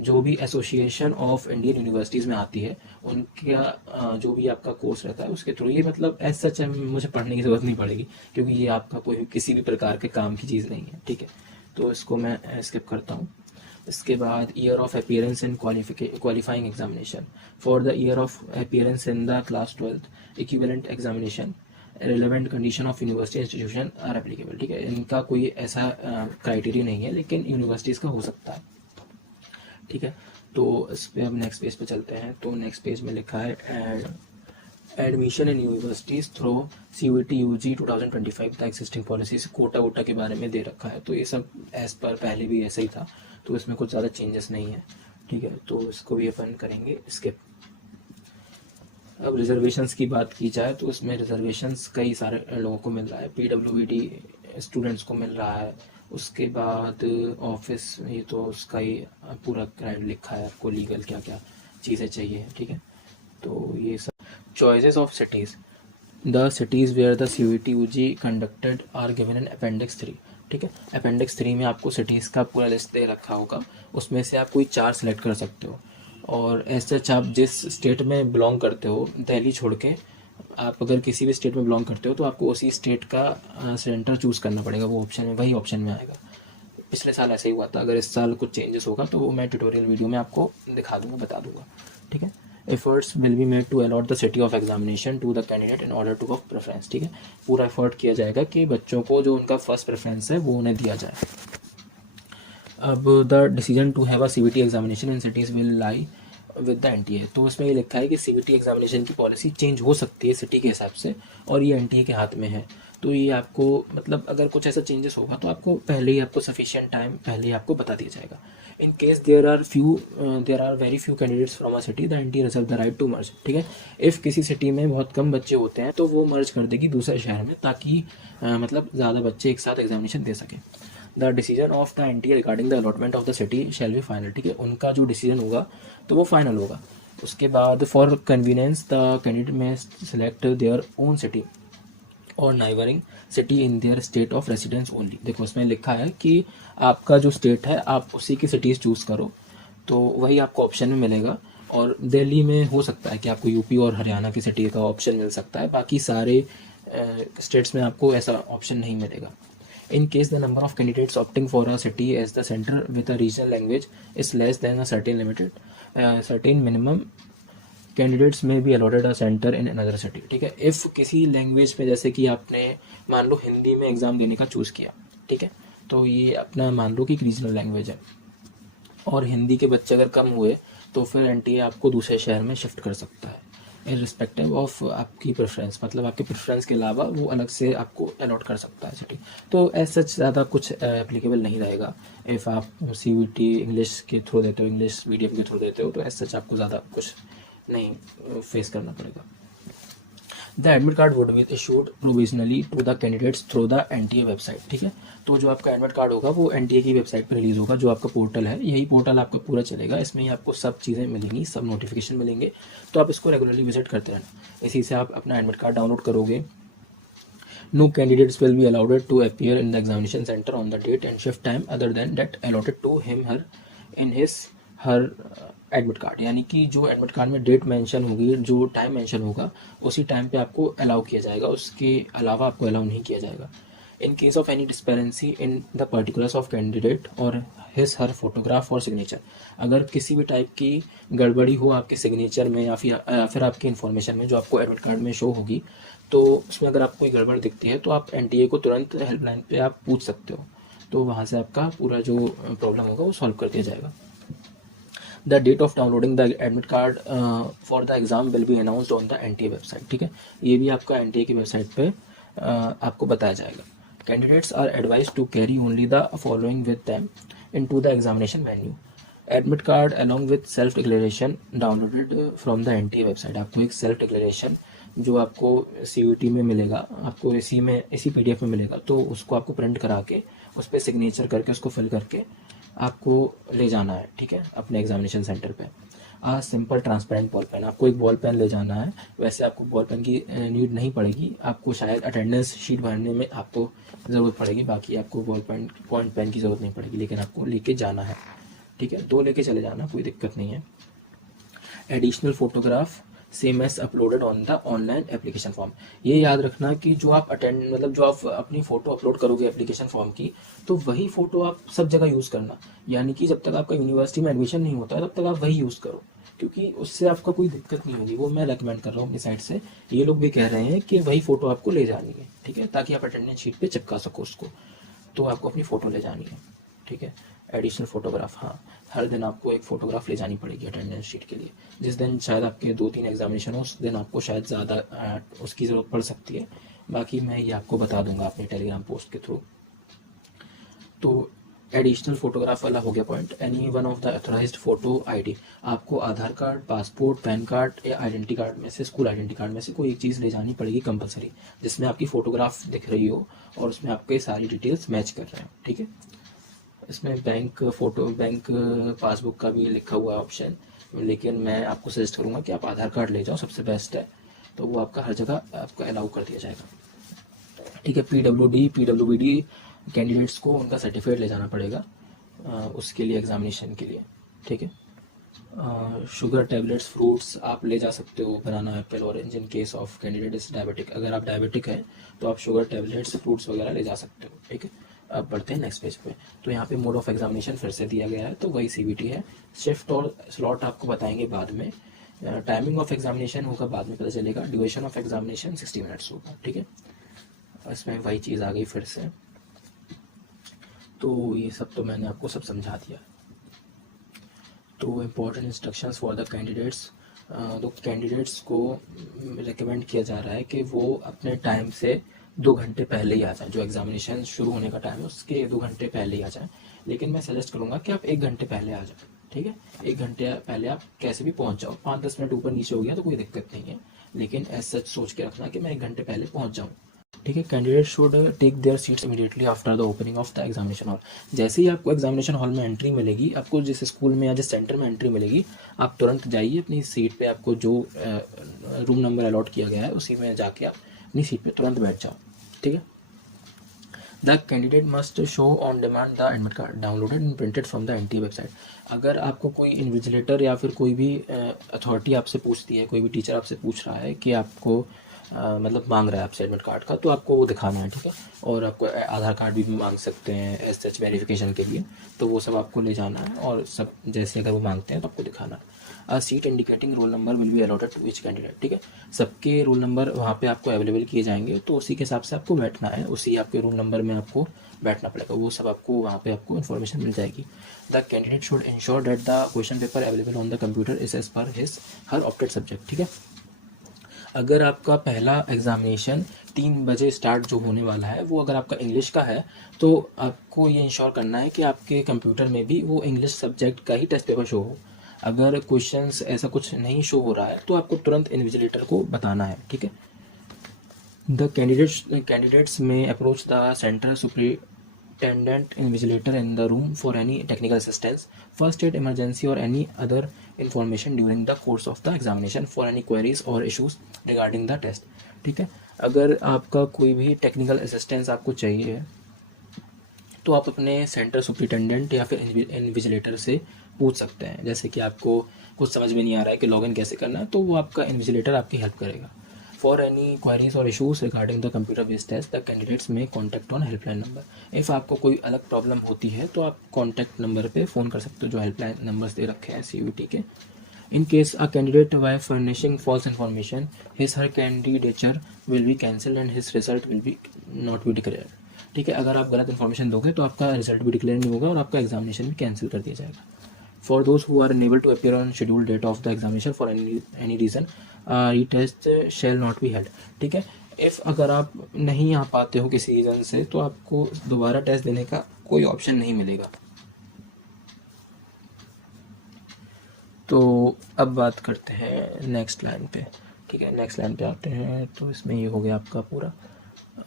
जो भी एसोसिएशन ऑफ इंडियन यूनिवर्सिटीज़ में आती है उनका जो भी आपका कोर्स रहता है उसके थ्रू, ये मतलब एज सच मुझे पढ़ने की ज़रूरत नहीं पड़ेगी, क्योंकि ये आपका कोई किसी भी प्रकार के काम की चीज़ नहीं है। ठीक है, तो इसको मैं स्किप करता हूँ। इसके बाद year of appearance in qualifying examination, for the year of appearance in the class 12th equivalent examination relevant condition of university institution are applicable. ठीक है, इनका कोई ऐसा क्राइटेरिया नहीं है, लेकिन यूनिवर्सिटीज़ का हो सकता है। ठीक है, तो इस पर अब नेक्स्ट पेज पे चलते हैं, तो नेक्स्ट पेज में लिखा है admission in universities through CUET UG 2025 the existing policies, quota वोटा के बारे में दे रखा है, तो ये सब एज पर पहले भी ऐसा ही था, तो इसमें कुछ ज़्यादा चेंजेस नहीं है। ठीक है, तो इसको भी अपन करेंगे स्किप। अब रिजर्वेशंस की बात की जाए तो इसमें रिजर्वेशंस कई सारे लोगों को मिल रहा है, PWD स्टूडेंट्स को मिल रहा है, उसके बाद ऑफिस, ये तो उसका ही पूरा क्राइड लिखा है, आपको लीगल क्या क्या चीज़ें चाहिए। ठीक है, तो ये सब choices of cities, the cities where the CUET UG conducted are given in appendix 3। ठीक है, अपेंडिक्स 3 में आपको सिटीज़ का पूरा लिस्ट दे रखा होगा, उसमें से आप कोई 4 सेलेक्ट कर सकते हो, और ऐसे आप जिस स्टेट में बिलोंग करते हो, दिल्ली छोड़ के आप अगर किसी भी स्टेट में बिलोंग करते हो तो आपको उसी स्टेट का सेंटर चूज़ करना पड़ेगा, वो ऑप्शन में, वही ऑप्शन में आएगा। पिछले साल ऐसा ही हुआ था, अगर इस साल कुछ चेंजेस होगा तो वो मैं ट्यूटोरियल वीडियो में आपको दिखा दूंगा, बता दूंगा। ठीक है, efforts will be made to allot the city of examination to the candidate in order to of preference. ठीक है, पूरा एफर्ट किया जाएगा कि बच्चों को जो उनका फर्स्ट प्रेफरेंस है वो उन्हें दिया जाए। अब the decision to have a CBT examination in cities will lie with the NTA, तो उसमें ये लिखा है कि CBT एग्जामिनेशन की पॉलिसी चेंज हो सकती है सिटी के हिसाब से, और ये NTA के हाथ में है, तो ये आपको मतलब अगर कुछ ऐसा चेंजेस होगा तो आपको पहले ही आपको सफिशिएंट टाइम पहले ही आपको बता दिया जाएगा। In case there are very few candidates from a city the NTA reserve the right to merge. ठीक है, इफ़ किसी सिटी में बहुत कम बच्चे होते हैं तो वो मर्ज कर देगी दूसरे शहर में, ताकि मतलब ज़्यादा बच्चे एक साथ एग्जामिनेशन दे सकें। The decision of the NTA regarding the allotment of the city shall be final. ठीक है, उनका जो डिसीजन होगा तो वो फाइनल होगा। उसके बाद फॉर कन्वीनियंस द कैंडिडेट में सेलेक्ट देयर ओन सिटी और neighbouring city in their state of residence only. देखो उसमें लिखा है कि आपका जो स्टेट है आप उसी की सिटीज़ चूज़ करो, तो वही आपको ऑप्शन में मिलेगा, और दिल्ली में हो सकता है कि आपको यूपी और हरियाणा की सिटी का ऑप्शन मिल सकता है, बाकी सारे स्टेट्स में आपको ऐसा ऑप्शन नहीं मिलेगा। In case the number of candidates opting for a city as the center with a regional language is less than a certain minimum, candidates may be allotted a center in another city। ठीक है, if किसी language पे, जैसे कि आपने मान लो हिंदी में exam देने का चूज़ किया, ठीक है, तो ये अपना मान लो कि एक रीजनल लैंग्वेज है, और हिंदी के बच्चे अगर कम हुए तो फिर एनटीए आपको दूसरे शहर में शिफ्ट कर सकता है इररिस्पेक्टिव ऑफ आपकी प्रेफरेंस, मतलब आपके प्रेफरेंस के अलावा वो अलग से आपको अलॉट कर सकता है सिटी। तो एज सच ज़्यादा कुछ एप्लीकेबल नहीं रहेगा। इफ़ आप सीयूईटी इंग्लिश के थ्रू देते हो, इंग्लिश मीडियम के थ्रू देते हो, तो एज सच आपको ज़्यादा कुछ नहीं फेस करना पड़ेगा। The admit card would be issued provisionally to the candidates through the NTA website, ठीक है। तो जो आपका एडमिट कार्ड होगा वो एनटीए की वेबसाइट पर रिलीज होगा, जो आपका पोर्टल है, यही पोर्टल आपका पूरा चलेगा, इसमें ही आपको सब चीज़ें मिलेंगी, सब नोटिफिकेशन मिलेंगे। तो आप इसको रेगुलरली विजिट करते रहना, इसी से आप अपना एडमिट कार्ड डाउनलोड करोगे। No candidates will be allowed to appear in the examination center on the date and shift time other than that allotted to him her in his her admit card, यानी कि जो admit card में date mention होगी, जो time mention होगा, उसी time पे आपको अलाउ किया जाएगा, उसके अलावा आपको अलाउ नहीं किया जाएगा। In case of any discrepancy in the particulars of candidate और हिज हर फोटोग्राफ और सिग्नेचर, अगर किसी भी टाइप की गड़बड़ी हो आपके सिग्नेचर में या फिर आपकी इन्फॉर्मेशन में जो आपको एडमिट कार्ड में शो होगी, तो उसमें अगर आपको कोई गड़बड़ दिखती है तो आप एनटीए को तुरंत हेल्पलाइन पे आप पूछ सकते हो, तो वहाँ से आपका पूरा जो प्रॉब्लम होगा वो सॉल्व कर दिया जाएगा। The date of downloading the admit card for the exam will be announced on the NTA website, ठीक है। ये भी आपका एनटीए की वेबसाइट पे आपको बताया जाएगा। Candidates are advise to carry only the following with them into the examination venue, admit card along with self declaration downloaded from the NTA website. आपको एक सेल्फ डिक्लेरेशन जो आपको सीयूईटी में मिलेगा, आपको इसी पीडीएफ में मिलेगा, तो उसको आपको प्रिंट करा के उस पर सिग्नेचर करके उसको फिल करके आपको ले जाना है, ठीक है, अपने एग्जामिनेशन सेंटर पे। सिंपल ट्रांसपेरेंट बॉल पेन, आपको एक बॉल पेन ले जाना है। वैसे आपको बॉल पेन की नीड नहीं पड़ेगी, आपको शायद अटेंडेंस शीट भरने में आपको ज़रूरत पड़ेगी, बाकी आपको बॉल पेन पॉइंट पेन की ज़रूरत नहीं पड़ेगी, लेकिन आपको लेके जाना है, ठीक है। 2 लेके चले जाना, कोई दिक्कत नहीं है। Additional photograph same S uploaded on the online application form, ये याद रखना कि जो आप जो आप अपनी फ़ोटो अपलोड करोगे एप्लीकेशन फॉर्म की, तो वही फ़ोटो आप सब जगह यूज़ करना, यानी कि जब तक आपका यूनिवर्सिटी में एडमिशन नहीं होता है तब तक आप वही यूज़ करो, क्योंकि उससे आपका कोई दिक्कत नहीं होगी। वो मैं रेकमेंड कर रहा हूँ अपनी साइड से, ये लोग भी कह रहे हैं कि वही फ़ोटो आपको ले जानी है, ठीक है, ताकि आप अटेंडेंस शीट पर चिपका सको उसको, तो आपको अपनी फ़ोटो ले जानी है, ठीक है। एडिशनल फोटोग्राफ, हाँ, हर दिन आपको एक फ़ोटोग्राफ ले जानी पड़ेगी अटेंडेंस शीट के लिए। जिस दिन शायद आपके 2-3 एग्जामिनेशन हो, उस दिन आपको शायद ज़्यादा उसकी ज़रूरत पड़ सकती है, बाकी मैं ये आपको बता दूंगा अपने टेलीग्राम पोस्ट के थ्रू। तो एडिशनल फोटोग्राफ वाला हो गया point. Any one of the authorised photo ID, आपको आधार कार्ड, पासपोर्ट, पैन कार्ड या आइडेंटिटी कार्ड में से, स्कूल आइडेंटिटी कार्ड में से कोई एक चीज़ ले जानी पड़ेगी कंपलसरी, जिसमें आपकी फ़ोटोग्राफ दिख रही हो और उसमें आपके सारी डिटेल्स मैच कर रहे हो, ठीक है। इसमें बैंक पासबुक का भी लिखा हुआ है ऑप्शन, लेकिन मैं आपको सजेस्ट करूंगा कि आप आधार कार्ड ले जाओ, सबसे बेस्ट है, तो वो आपका हर जगह आपको अलाउ कर दिया जाएगा, ठीक है। पीडब्ल्यूबीडी कैंडिडेट्स को उनका सर्टिफिकेट ले जाना पड़ेगा उसके लिए, एग्जामिनेशन के लिए, ठीक है। शुगर टैबलेट्स, फ्रूट्स आप ले जा सकते हो, banana, apple, orange, in case of candidate is diabetic, अगर आप डायबिटिक हैं तो आप शुगर टैबलेट्स, फ्रूट्स वगैरह ले जा सकते हो, ठीक है। अब बढ़ते हैं नेक्स्ट पेज पे। तो यहाँ पे मोड ऑफ एग्जामिनेशन फिर से दिया गया है, तो वही सीबीटी है। शिफ्ट और स्लॉट आपको बताएंगे बाद में। टाइमिंग ऑफ एग्जामिनेशन होगा बाद में पता चलेगा। ड्यूरेशन ऑफ एग्जामिनेशन 60 मिनट्स होगा, ठीक है। इसमें वही चीज़ आ गई फिर से, तो ये सब तो मैंने आपको सब समझा दिया। तो important instructions for the candidates, तो कैंडिडेट्स को रिकमेंड किया जा रहा है कि वो अपने टाइम से 2 घंटे पहले ही आ जाए, जो एग्जामिनेशन शुरू होने का टाइम है उसके 2 घंटे पहले ही आ जाए, लेकिन मैं सजेस्ट करूँगा कि आप 1 घंटे पहले आ जाए, ठीक है। 1 घंटे पहले आप कैसे भी पहुँच जाओ, 5-10 मिनट ऊपर नीचे हो गया तो कोई दिक्कत नहीं है, लेकिन ऐसा सोच के रखना कि मैं 1 घंटे पहले पहुँच जाऊँ, ठीक है। Candidate should take their seats immediately after the opening of the examination hall, जैसे ही आपको एग्जामिनेशन हॉल में एंट्री मिलेगी, आपको जिस स्कूल में या जिस सेंटर में एंट्री मिलेगी, आप तुरंत जाइए अपनी सीट पे, आपको जो रूम नंबर अलॉट किया गया है उसी में जाके आप अपनी सीट पे तुरंत बैठ जाओ, ठीक है। The candidate must show on demand the admit card downloaded and printed from the NTA website, अगर आपको कोई इन्विजिलेटर या फिर कोई भी अथॉरिटी आपसे पूछती है, कोई भी टीचर आपसे पूछ रहा है कि आपको मतलब मांग रहा है आपसे एडमिट कार्ड का, तो आपको वो दिखाना है, ठीक है। और आपको आधार कार्ड भी मांग सकते हैं एज सच वेरिफिकेशन के लिए, तो वो सब आपको ले जाना है और सब जैसे अगर वो मांगते हैं तो आपको दिखाना है। Seat indicating roll number will be allotted to each candidate, ठीक है। सबके रोल नंबर वहाँ पे आपको अवेलेबल किए जाएंगे, तो उसी के हिसाब से आपको बैठना है, उसी आपके रोल नंबर में आपको बैठना पड़ेगा, वो सब आपको वहाँ पे आपको इन्फॉर्मेशन मिल जाएगी। The candidate should ensure that the question paper available on the computer is as per his her opted subject, ठीक है। अगर आपका पहला एग्जामिनेशन 3 बजे स्टार्ट जो होने वाला है वो अगर आपका इंग्लिश का है, तो आपको ये इंश्योर करना है कि आपके कंप्यूटर में भी वो इंग्लिश सब्जेक्ट का ही टेस्ट पेपर शो हो। अगर क्वेश्चंस ऐसा कुछ नहीं शो हो रहा है तो आपको तुरंत इन्विजिलेटर को बताना है, ठीक है। द कैंडिडेट्स में approach the centre superintendent invigilator in the room for any technical assistance, first aid emergency or any other information during the course of the examination for any queries or issues regarding the test, ठीक है। अगर आपका कोई भी technical assistance आपको चाहिए तो आप अपने सेंटर सुपरिटेंडेंट या फिर इन्विजिलेटर से पूछ सकते हैं। जैसे कि आपको कुछ समझ में नहीं आ रहा है कि लॉगिन कैसे करना है, तो वो आपका इन्विजिलेटर आपकी हेल्प करेगा। फॉर एनी क्वारीज और issues regarding the computer based test the candidates may contact on helpline number. If आपको कोई अलग प्रॉब्लम होती है तो आप कॉन्टैक्ट नंबर पे फ़ोन कर सकते हो, जो हेल्पलाइन नंबर्स दे रखे हैं CUET के। In case a candidate by furnishing false information, his her candidature will be cancelled and his result will be not be declared, ठीक है। अगर आप गलत इन्फॉर्मेशन दोगे तो आपका रिजल्ट भी डिक्लेयर नहीं होगा और आपका एग्जामिनेशन भी कैंसिल कर दिया जाएगा। For those who are unable to appear on schedule date of the examination for any reason test shall not be held, ठीक है। इफ़ अगर आप नहीं आ पाते हो किसी रीज़न से तो आपको दोबारा टेस्ट देने का कोई ऑप्शन नहीं मिलेगा। तो अब बात करते हैं नेक्स्ट लाइन पे, ठीक है। नेक्स्ट लाइन पे आते हैं, तो इसमें ये हो गया आपका पूरा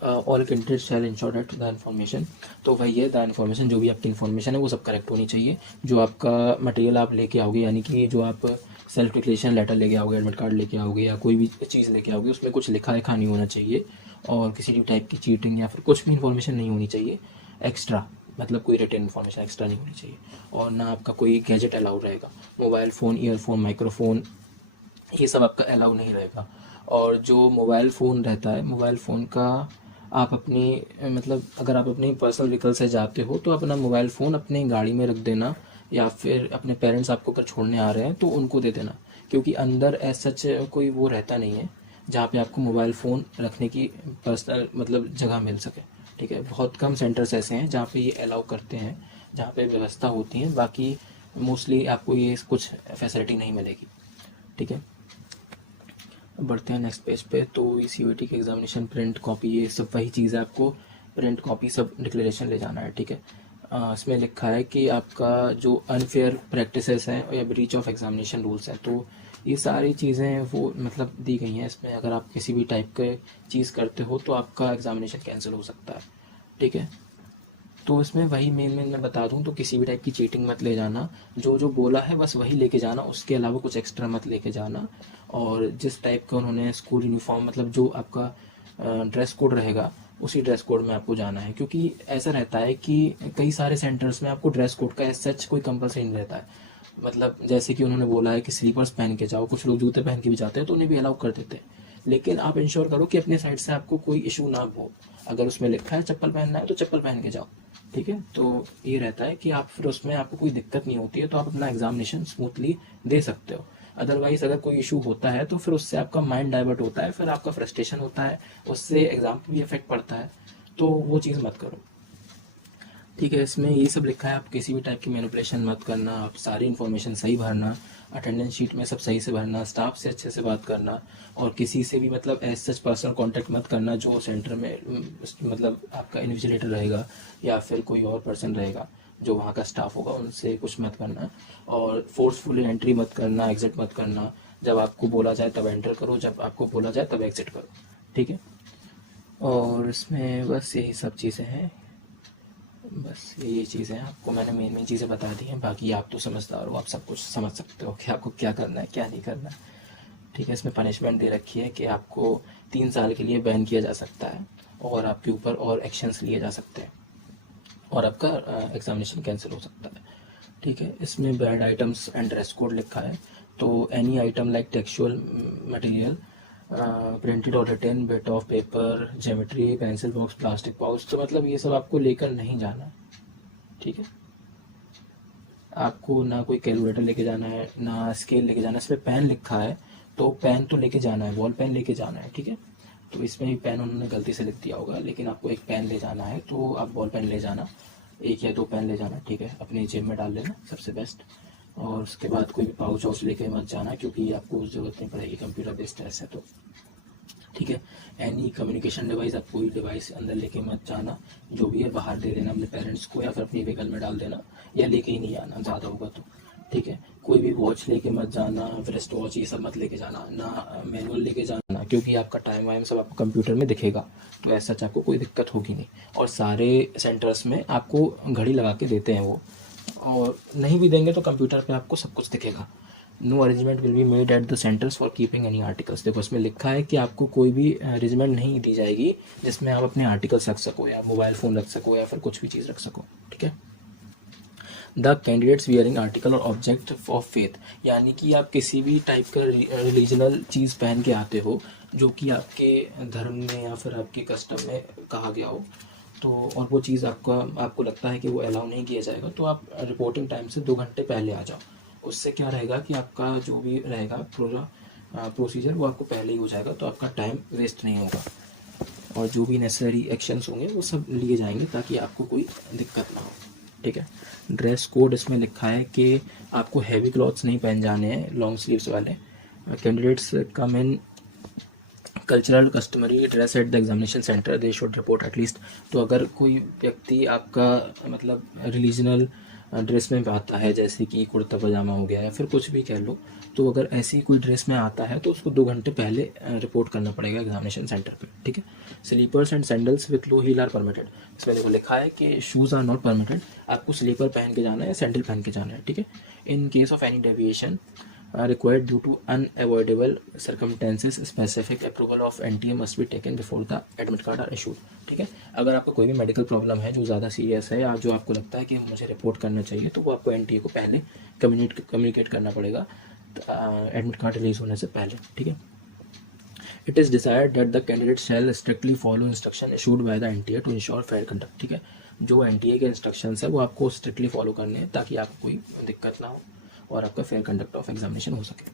all candidate shell ensure that the information. तो वही है, द इन्फॉर्मेशन, जो भी आपकी इन्फॉर्मेशन है वो सब करेक्ट होनी चाहिए। जो आपका मटेरियल आप लेके आओगे, यानी कि जो आप सेल्फ डिक्लेरेशन लेटर लेके आओगे, एडमिट कार्ड लेके आओगे या कोई भी चीज़ लेके आओगे, उसमें कुछ लिखा लिखा नहीं होना चाहिए और किसी भी टाइप की चीटिंग या फिर कुछ भी इन्फॉर्मेशन नहीं होनी चाहिए एक्स्ट्रा, मतलब कोई रिटर्न इन्फॉर्मेशन एक्स्ट्रा नहीं होनी चाहिए। और ना आपका कोई गैजेट अलाउड रहेगा, मोबाइल फ़ोन, ईयरफोन, माइक्रोफोन, ये सब आपका अलाउ नहीं रहेगा। और जो मोबाइल फ़ोन रहता है, मोबाइल फ़ोन का आप अपनी मतलब अगर आप अपनी पर्सनल व्हीकल से जाते हो तो अपना मोबाइल फ़ोन अपनी गाड़ी में रख देना, या फिर अपने पेरेंट्स आपको अगर छोड़ने आ रहे हैं तो उनको दे देना, क्योंकि अंदर एज सच कोई वो रहता नहीं है जहाँ पे आपको मोबाइल फ़ोन रखने की पर्सनल मतलब जगह मिल सके, ठीक है। बहुत कम सेंटर्स ऐसे हैं जहाँ पे ये अलाउ करते हैं, जहाँ पे व्यवस्था होती है, बाकी मोस्टली आपको ये कुछ फैसिलिटी नहीं मिलेगी, ठीक है। बढ़ते हैं नेक्स्ट पेज पे। तो CUET की एग्जामिनेशन प्रिंट कॉपी, ये सब वही चीज़ है, आपको प्रिंट कॉपी सब डिक्लेरेशन ले जाना है, ठीक है। इसमें लिखा है कि आपका जो अनफेयर प्रैक्टिसेस हैं या ब्रीच ऑफ एग्जामिनेशन रूल्स हैं, तो ये सारी चीज़ें वो मतलब दी गई हैं इसमें। अगर आप किसी भी टाइप के चीज़ करते हो तो आपका एग्जामिनेशन कैंसिल हो सकता है, ठीक है। तो इसमें वही मेन मैं बता दूं तो किसी भी टाइप की चीटिंग मत ले जाना, जो जो बोला है बस वही लेके जाना, उसके अलावा कुछ एक्स्ट्रा मत लेके जाना। और जिस टाइप का उन्होंने स्कूल यूनिफॉर्म मतलब जो आपका ड्रेस कोड रहेगा उसी ड्रेस कोड में आपको जाना है, क्योंकि ऐसा रहता है कि कई सारे सेंटर्स में आपको ड्रेस कोड का सच कोई कंपलसरी नहीं रहता है। मतलब जैसे कि उन्होंने बोला है कि स्लीपर्स पहन के जाओ, कुछ लोग जूते पहन के भी जाते हैं तो उन्हें भी अलाउ कर देते हैं, लेकिन आप इंश्योर करो कि अपने साइड से आपको कोई इशू ना हो। अगर उसमें लिखा है चप्पल पहनना है तो चप्पल पहन के जाओ, ठीक है। तो ये रहता है कि आप फिर उसमें आपको कोई दिक्कत नहीं होती है, तो आप अपना एग्जामिनेशन स्मूथली दे सकते हो। अदरवाइज अगर कोई इशू होता है तो फिर उससे आपका माइंड डाइवर्ट होता है, फिर आपका फ्रस्ट्रेशन होता है, उससे एग्जाम पे भी इफेक्ट पड़ता है, तो वो चीज़ मत करो, ठीक है। इसमें ये सब लिखा है, आप किसी भी टाइप की मैनिपुलेशन मत करना, आप सारी इन्फॉर्मेशन सही भरना, अटेंडेंस शीट में सब सही से भरना, स्टाफ से अच्छे से बात करना, और किसी से भी मतलब एज सच पर्सनल कांटेक्ट मत करना जो सेंटर में मतलब आपका इन्विजिलेटर रहेगा या फिर कोई और पर्सन रहेगा जो वहाँ का स्टाफ होगा, उनसे कुछ मत करना। और फोर्सफुली एंट्री मत करना, एग्जिट मत करना, जब आपको बोला जाए तब एंटर करो, जब आपको बोला जाए तब एग्जिट करो, ठीक है। और इसमें बस यही सब चीज़ें हैं, बस ये चीज़ें हैं, आपको मैंने मेन चीज़ें बता दी हैं, बाकी आप तो समझदार हो, आप सब कुछ समझ सकते हो कि आपको क्या करना है क्या नहीं करना है, ठीक है। इसमें पनिशमेंट दे रखी है कि आपको 3 साल के लिए बैन किया जा सकता है और आपके ऊपर और एक्शंस लिए जा सकते हैं और आपका एग्जामिनेशन कैंसिल हो सकता है, ठीक है। इसमें bad items and dress code लिखा है, तो any item like textual material printed और written bit of paper, geometry, pencil box, plastic pouch. तो मतलब ये सब आपको लेकर नहीं जाना, ठीक है। आपको ना कोई कैलकुलेटर लेके जाना है, ना स्केल लेके जाना है। इसमें पेन लिखा है तो पेन तो लेके जाना है, बॉल पेन लेके जाना है, ठीक है। तो इसमें भी पेन उन्होंने गलती से लिख दिया होगा, लेकिन आपको एक पेन ले जाना है तो आप बॉल पेन ले जाना, एक या दो पेन ले जाना, ठीक है। अपनी जेब में डाल लेना, सबसे बेस्ट। और उसके बाद कोई भी पाउच वाउच लेके मत जाना, क्योंकि आपको ज़रूरत नहीं पड़ेगी, कंप्यूटर बेस्ड टेस्ट है तो, ठीक है। एनी कम्युनिकेशन डिवाइस, आप कोई डिवाइस अंदर लेके मत जाना, जो भी है बाहर दे देना अपने पेरेंट्स को, या फिर अपनी व्हीकल में डाल देना, या लेके ही नहीं आना ज़्यादा होगा तो, ठीक है। कोई भी वॉच लेके मत जाना, रिस्ट वॉच ये सब मत लेके जाना, ना मैनुअल लेके जाना, क्योंकि आपका टाइम वाइम सब आपको कंप्यूटर में दिखेगा, तो ऐसा आपको कोई दिक्कत होगी नहीं। और सारे सेंटर्स में आपको घड़ी लगा के देते हैं वो, और नहीं भी देंगे तो कंप्यूटर पे आपको सब कुछ दिखेगा। No arrangement will be made at the centres for keeping any articles. देखो इसमें लिखा है कि आपको कोई भी अरेंजमेंट नहीं दी जाएगी जिसमें आप अपने आर्टिकल्स रख सको, या मोबाइल फ़ोन रख सको, या फिर कुछ भी चीज़ रख सको, ठीक है। द कैंडिडेट्स वियरिंग आर्टिकल और ऑब्जेक्ट ऑफ फेथ, यानी कि आप किसी भी टाइप का रिलीजनल चीज़ पहन के आते हो जो कि आपके धर्म में या फिर आपके कस्टम में कहा गया हो, तो और वो चीज़ आपको लगता है कि वो अलाउ नहीं किया जाएगा, तो आप रिपोर्टिंग टाइम से 2 घंटे पहले आ जाओ। उससे क्या रहेगा कि आपका जो भी रहेगा पूरा प्रोसीजर वो आपको पहले ही हो जाएगा, तो आपका टाइम वेस्ट नहीं होगा, और जो भी नेसेसरी एक्शंस होंगे वो सब लिए जाएंगे ताकि आपको कोई दिक्कत ना हो, ठीक है। ड्रेस कोड इसमें लिखा है कि आपको हैवी क्लॉथ्स नहीं पहन जाने हैं, लॉन्ग स्लीव्स वाले। Candidates come in cultural customary dress eight the examination centre, they should report at least. तो अगर कोई व्यक्ति आपका मतलब रिलीजनल ड्रेस में आता है, जैसे कि कुर्ता पजामा हो गया या फिर कुछ भी कह लो, तो अगर ऐसी कोई ड्रेस में आता है तो उसको 2 घंटे पहले रिपोर्ट करना पड़ेगा एग्जामिनेशन सेंटर पे, ठीक है। Slippers and sandals with low heel are permitted. इसमें देखो लिखा है कि शूज़ आर नॉट परमिटेड, आपको स्लीपर पहन के जाना है या सैंडल पहन के जाना है, ठीक है। इन case of any deviation required due to unavoidable circumstances, specific approval of NTA must be taken before the admit card are issued, ठीक है। अगर आपको कोई भी मेडिकल प्रॉब्लम है जो ज़्यादा सीरियस है, या जो आपको लगता है कि मुझे रिपोर्ट करना चाहिए, तो वो आपको NTA को पहले कम्युनिकेट करना पड़ेगा एडमिट कार्ड रिलीज होने से पहले, ठीक है। It is decide that the candidate shall strictly follow instruction issued by the NTA to ensure fair conduct, ठीक है। जो NTA के इंस्ट्रक्शंस है वो आपको स्ट्रिक्टली फॉलो करने हैं ताकि आपको कोई दिक्कत ना हो और आपका फेयर कंडक्ट ऑफ एग्जामिनेशन हो सके।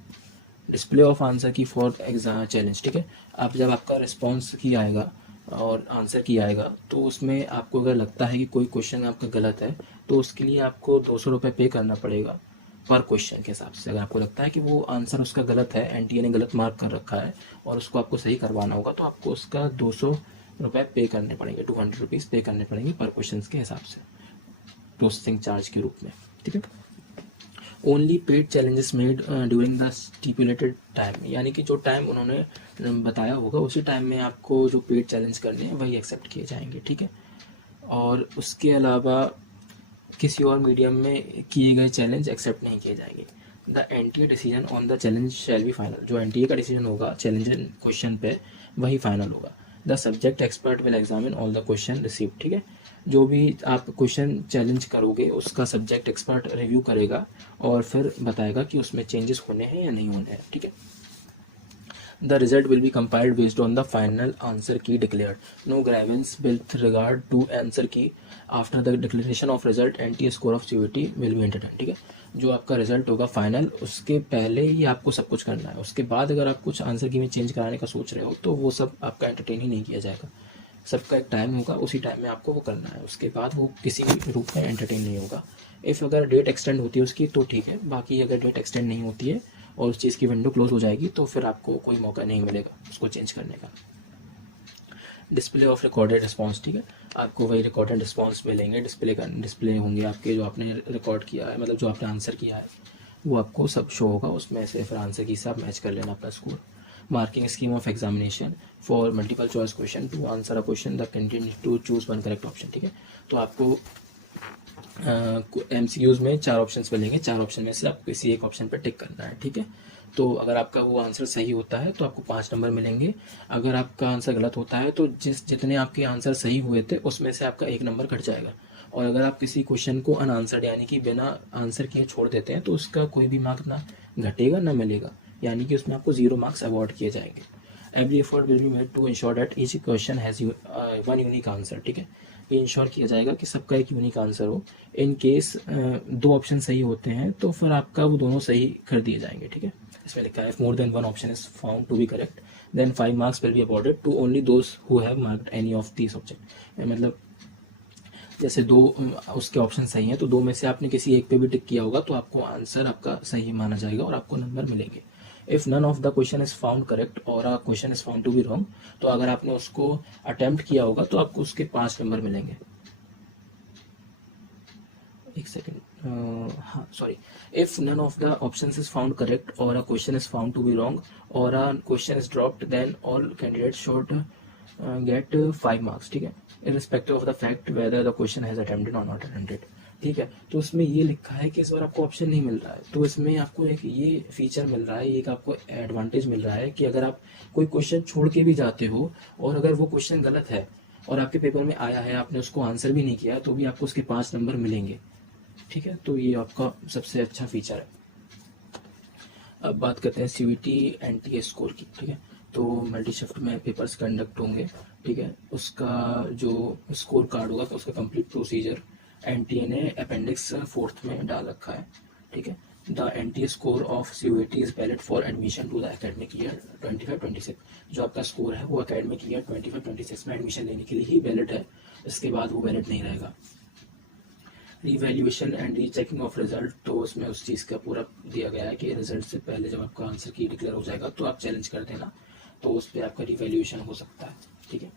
डिस्प्ले ऑफ आंसर की फॉर एग्जाम चैलेंज, ठीक है। आप जब आपका रिस्पॉन्स की आएगा और आंसर की आएगा, तो उसमें आपको अगर लगता है कि कोई क्वेश्चन आपका गलत है, तो उसके लिए आपको 200 रुपये पे करना पड़ेगा पर क्वेश्चन के हिसाब से। अगर आपको लगता है कि वो आंसर उसका गलत है, NTA ने गलत मार्क कर रखा है और उसको आपको सही करवाना होगा, तो आपको उसका 200 रुपये पे करने पड़ेंगे, 200 रुपीज़ पे करने पड़ेंगे पर क्वेश्चन के हिसाब से, प्रोसेसिंग चार्ज के रूप में, ठीक है। Only paid challenges made during the stipulated time, यानी कि जो टाइम उन्होंने बताया होगा उसी टाइम में आपको जो पेड चैलेंज करने हैं वही एक्सेप्ट किए जाएंगे, ठीक है। और उसके अलावा किसी और मीडियम में किए गए चैलेंज एक्सेप्ट नहीं किए जाएंगे। The NTA decision on the challenge shall be final, जो NTA का डिसीजन होगा चैलेंज क्वेश्चन पे वही फाइनल होगा। The subject expert will examine all the question receive, ठीक है। जो भी आप क्वेश्चन चैलेंज करोगे उसका सब्जेक्ट एक्सपर्ट रिव्यू करेगा और फिर बताएगा कि उसमें चेंजेस होने हैं या नहीं होने हैं, ठीक है। The result will be compiled based on the final answer key declared. No grievance with regard to answer key. After the declaration of result, NTA score of CVT will be entertained, ठीक है। जो आपका result होगा final, उसके पहले ही आपको सब कुछ करना है। उसके बाद अगर आप कुछ आंसर की में चेंज कराने का सोच रहे हो तो वो सब आपका एंटरटेन ही नहीं किया जाएगा। सबका एक टाइम होगा, उसी टाइम में आपको वो करना है, उसके बाद वो किसी भी रूप में एंटरटेन नहीं होगा। इफ़ अगर डेट एक्सटेंड होती है उसकी तो ठीक है, बाकी अगर डेट एक्सटेंड नहीं होती है और उस चीज़ की विंडो क्लोज हो जाएगी तो फिर आपको कोई मौका नहीं मिलेगा उसको चेंज करने का। डिस्प्ले ऑफ रिकॉर्डेड रिस्पॉन्स, ठीक है। आपको वही रिकॉर्डेड रिस्पॉन्स मिलेंगे, डिस्प्ले होंगे आपके जो आपने रिकॉर्ड किया है, मतलब जो आपने आंसर किया है वो आपको सब शो होगा, उसमें से फिर आंसर की हिसाब मैच कर लेना अपना score. Marking scheme of examination for multiple choice question, to answer a question the candidate to choose one correct option, ठीक है। तो आपको MCQs में 4 ऑप्शंस मिलेंगे, 4 ऑप्शन में से आपको किसी एक ऑप्शन पर टिक करना है, ठीक है। तो अगर आपका वो आंसर सही होता है तो आपको 5 नंबर मिलेंगे। अगर आपका आंसर गलत होता है तो जितने आपके आंसर सही हुए थे उसमें से आपका 1 नंबर कट जाएगा। और अगर आप किसी क्वेश्चन को अनआंसर्ड यानी कि बिना आंसर किए छोड़ देते हैं तो उसका कोई भी मार्क ना घटेगा ना मिलेगा, यानी कि उसमें आपको 0 मार्क्स अवॉर्ड किए जाएंगे। Every effort will be made to ensure that each question has one unique answer, ठीक है। ये इंश्योर किया जाएगा कि सबका एक यूनिक आंसर हो। इन केस दो ऑप्शन सही होते हैं तो फिर आपका वो दोनों सही कर दिए जाएंगे, ठीक है। इसमें लिखा है more than one option is found to be correct then 5 marks will be awarded to only those who have marked any of these object. मतलब जैसे दो उसके ऑप्शन सही हैं तो दो में से आपने किसी एक पे भी टिक किया होगा तो आपको आंसर आपका सही माना जाएगा और आपको नंबर मिलेंगे। If none of the question is found correct और a question is found to be wrong, तो अगर आपने उसको अटेम्प्ट किया होगा तो आपको उसके 5 नंबर मिलेंगे। एक सेकेंड, हाँ sorry, if none of the options is found correct और a question is found to be wrong और a question is dropped then all candidates should get 5 marks, ठीक है, irrespective of the fact whether the question has attempted or not attempted, ठीक है। तो उसमें ये लिखा है कि इस बार आपको ऑप्शन नहीं मिल रहा है, तो इसमें आपको एक ये फीचर मिल रहा है, एक आपको एडवांटेज मिल रहा है कि अगर आप कोई क्वेश्चन छोड़ के भी जाते हो और अगर वो क्वेश्चन गलत है और आपके पेपर में आया है, आपने उसको आंसर भी नहीं किया, तो भी आपको उसके 5 नंबर मिलेंगे, ठीक है। तो ये आपका सबसे अच्छा फीचर है। अब बात करते हैं CVT NTA स्कोर की, ठीक है। तो मल्टी शिफ्ट में पेपर्स कंडक्ट होंगे, ठीक है। उसका जो स्कोर कार्ड होगा तो उसका कंप्लीट प्रोसीजर NTA ने अपेंडिक्स 4th में डाल रखा है, ठीक है। The NTA score of CVT is valid for admission to the academic year 25-26। जो आपका स्कोर है वो एकेडमिक ईयर 25-26 में एडमिशन लेने के लिए ही वैलिड है, इसके बाद वो वैलिड नहीं रहेगा। Revaluation and rechecking of result, तो उसमें उस चीज़ का पूरा दिया गया है कि रिजल्ट से पहले जब आपका आंसर की डिक्लेयर हो जाएगा तो आप चैलेंज कर देना, तो उस पर आपका रिवैल्यूएशन हो सकता है, ठीक है।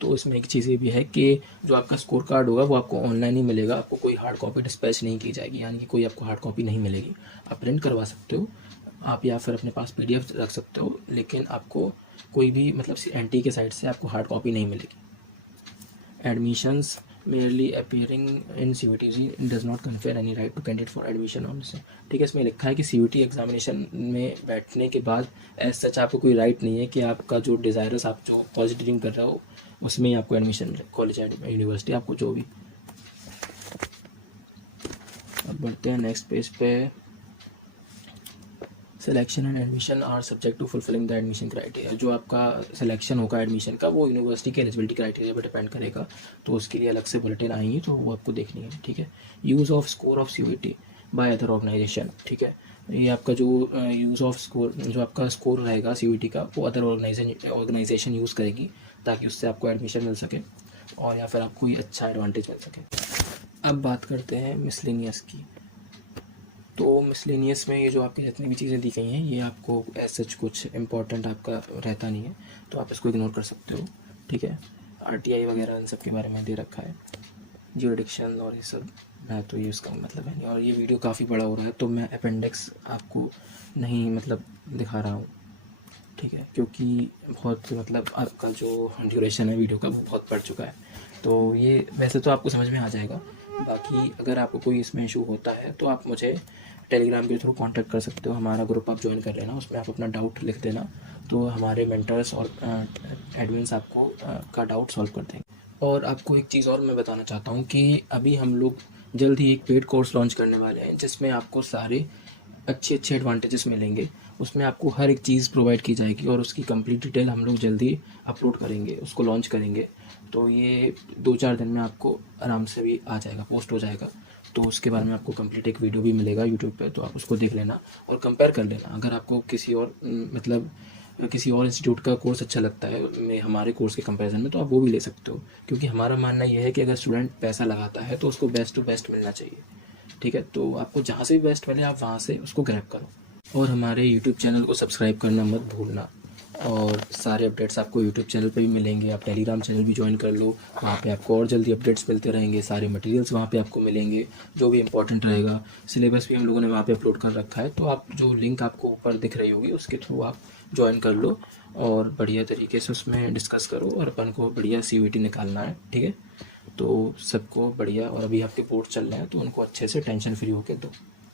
तो इसमें एक चीज़ ये भी है कि जो आपका स्कोर कार्ड होगा वो आपको ऑनलाइन ही मिलेगा, आपको कोई हार्ड कॉपी डिस्पैच नहीं की जाएगी, यानी कि कोई आपको हार्ड कॉपी नहीं मिलेगी। आप प्रिंट करवा सकते हो आप या फिर अपने पास PDF रख सकते हो, लेकिन आपको कोई भी मतलब NTA के साइड से आपको हार्ड कॉपी नहीं मिलेगी। Admissions merely appearing in CVT does not confer any right to candidate for admission on से, ठीक है। इसमें लिखा है कि CVT एग्जामिनेशन में बैठने के बाद एज सच आपको कोई राइट नहीं है कि आपका जो डिज़ायरस आप जो कॉलेज ड्रीम कर रहे हो उसमें ही आपको एडमिशन मिले, कॉलेज यूनिवर्सिटी आपको जो भी। अब बढ़ते हैं नेक्स्ट पेज पे। Selection and admission are subject to fulfilling the admission criteria. जो आपका सिलेक्शन होगा एडमिशन का वो यूनिवर्सिटी के एलिजिबिलिटी क्राइटेरिया पर डिपेंड करेगा, तो उसके लिए अलग से बुलेटिन आएंगी तो वो आपको देखनी है, ठीक है। Use of score of CVT by other organisation, ठीक है। ये आपका जो यूज़ ऑफ स्कोर जो आपका स्कोर रहेगा CVT का वो अदर ऑर्गेनाइजेशन यूज़ करेगी ताकि उससे आपको एडमिशन मिल सके और या फिर आपको ये अच्छा एडवांटेज मिल सके। अब बात करते हैं मिसलेनियस की। तो मिसलेनियस में ये जो आपकी जितनी भी चीज़ें दी गई हैं ये आपको एज सच कुछ इंपॉर्टेंट आपका रहता नहीं है, तो आप इसको इग्नोर कर सकते हो, ठीक है। RTI वगैरह इन सब के बारे में दे रखा है, ज्यूरिडिक्शन और ये सब है, तो ये उसका मतलब है नहीं। और ये वीडियो काफ़ी बड़ा हो रहा है तो मैं अपेंडिक्स आपको नहीं मतलब दिखा रहा हूँ, ठीक है, क्योंकि बहुत मतलब आपका जो ड्यूरेशन है वीडियो का वो बहुत बढ़ चुका है। तो ये वैसे तो आपको समझ में आ जाएगा, बाकी अगर आपको कोई इसमें इशू होता है तो आप मुझे टेलीग्राम के थ्रू कांटेक्ट कर सकते हो। हमारा ग्रुप आप ज्वाइन कर लेना, उसमें आप अपना डाउट लिख देना, तो हमारे मेंटर्स और एडमिन्स आपको का डाउट सॉल्व कर देंगे। और आपको एक चीज़ और मैं बताना चाहता हूँ कि अभी हम लोग जल्द ही एक पेड कोर्स लॉन्च करने वाले हैं जिसमें आपको सारे अच्छे अच्छे एडवांटेजेस मिलेंगे। उसमें आपको हर एक चीज़ प्रोवाइड की जाएगी और उसकी कंप्लीट डिटेल हम लोग जल्दी अपलोड करेंगे, उसको लॉन्च करेंगे। तो ये 2-4 दिन में आपको आराम से भी आ जाएगा, पोस्ट हो जाएगा। तो उसके बारे में आपको कंप्लीट एक वीडियो भी मिलेगा यूट्यूब पे, तो आप उसको देख लेना और कंपेयर कर लेना। अगर आपको किसी और मतलब किसी और इंस्टीट्यूट का कोर्स अच्छा लगता है में हमारे कोर्स के कंपैरिजन में, तो आप वो भी ले सकते हो, क्योंकि हमारा मानना ये है कि अगर स्टूडेंट पैसा लगाता है तो उसको बेस्ट टू बेस्ट मिलना चाहिए, ठीक है। तो आपको जहाँ से भी बेस्ट मिले आप वहाँ से उसको ग्रैब करो। और हमारे यूट्यूब चैनल को सब्सक्राइब करना मत भूलना, और सारे अपडेट्स आपको यूट्यूब चैनल पे भी मिलेंगे। आप टेलीग्राम चैनल भी ज्वाइन कर लो, वहाँ पे आपको और जल्दी अपडेट्स मिलते रहेंगे। सारे मटेरियल्स वहाँ पे आपको मिलेंगे जो भी इंपॉर्टेंट रहेगा। सिलेबस भी हम लोगों ने वहाँ पे अपलोड कर रखा है, तो आप जो लिंक आपको ऊपर दिख रही होगी उसके थ्रू आप ज्वाइन कर लो और बढ़िया तरीके से उसमें डिस्कस करो और अपन को बढ़िया CVT निकालना है, ठीक है। तो सबको बढ़िया, और अभी आपके बोर्ड चल रहे हैं तो उनको अच्छे से टेंशन फ्री होकर दो।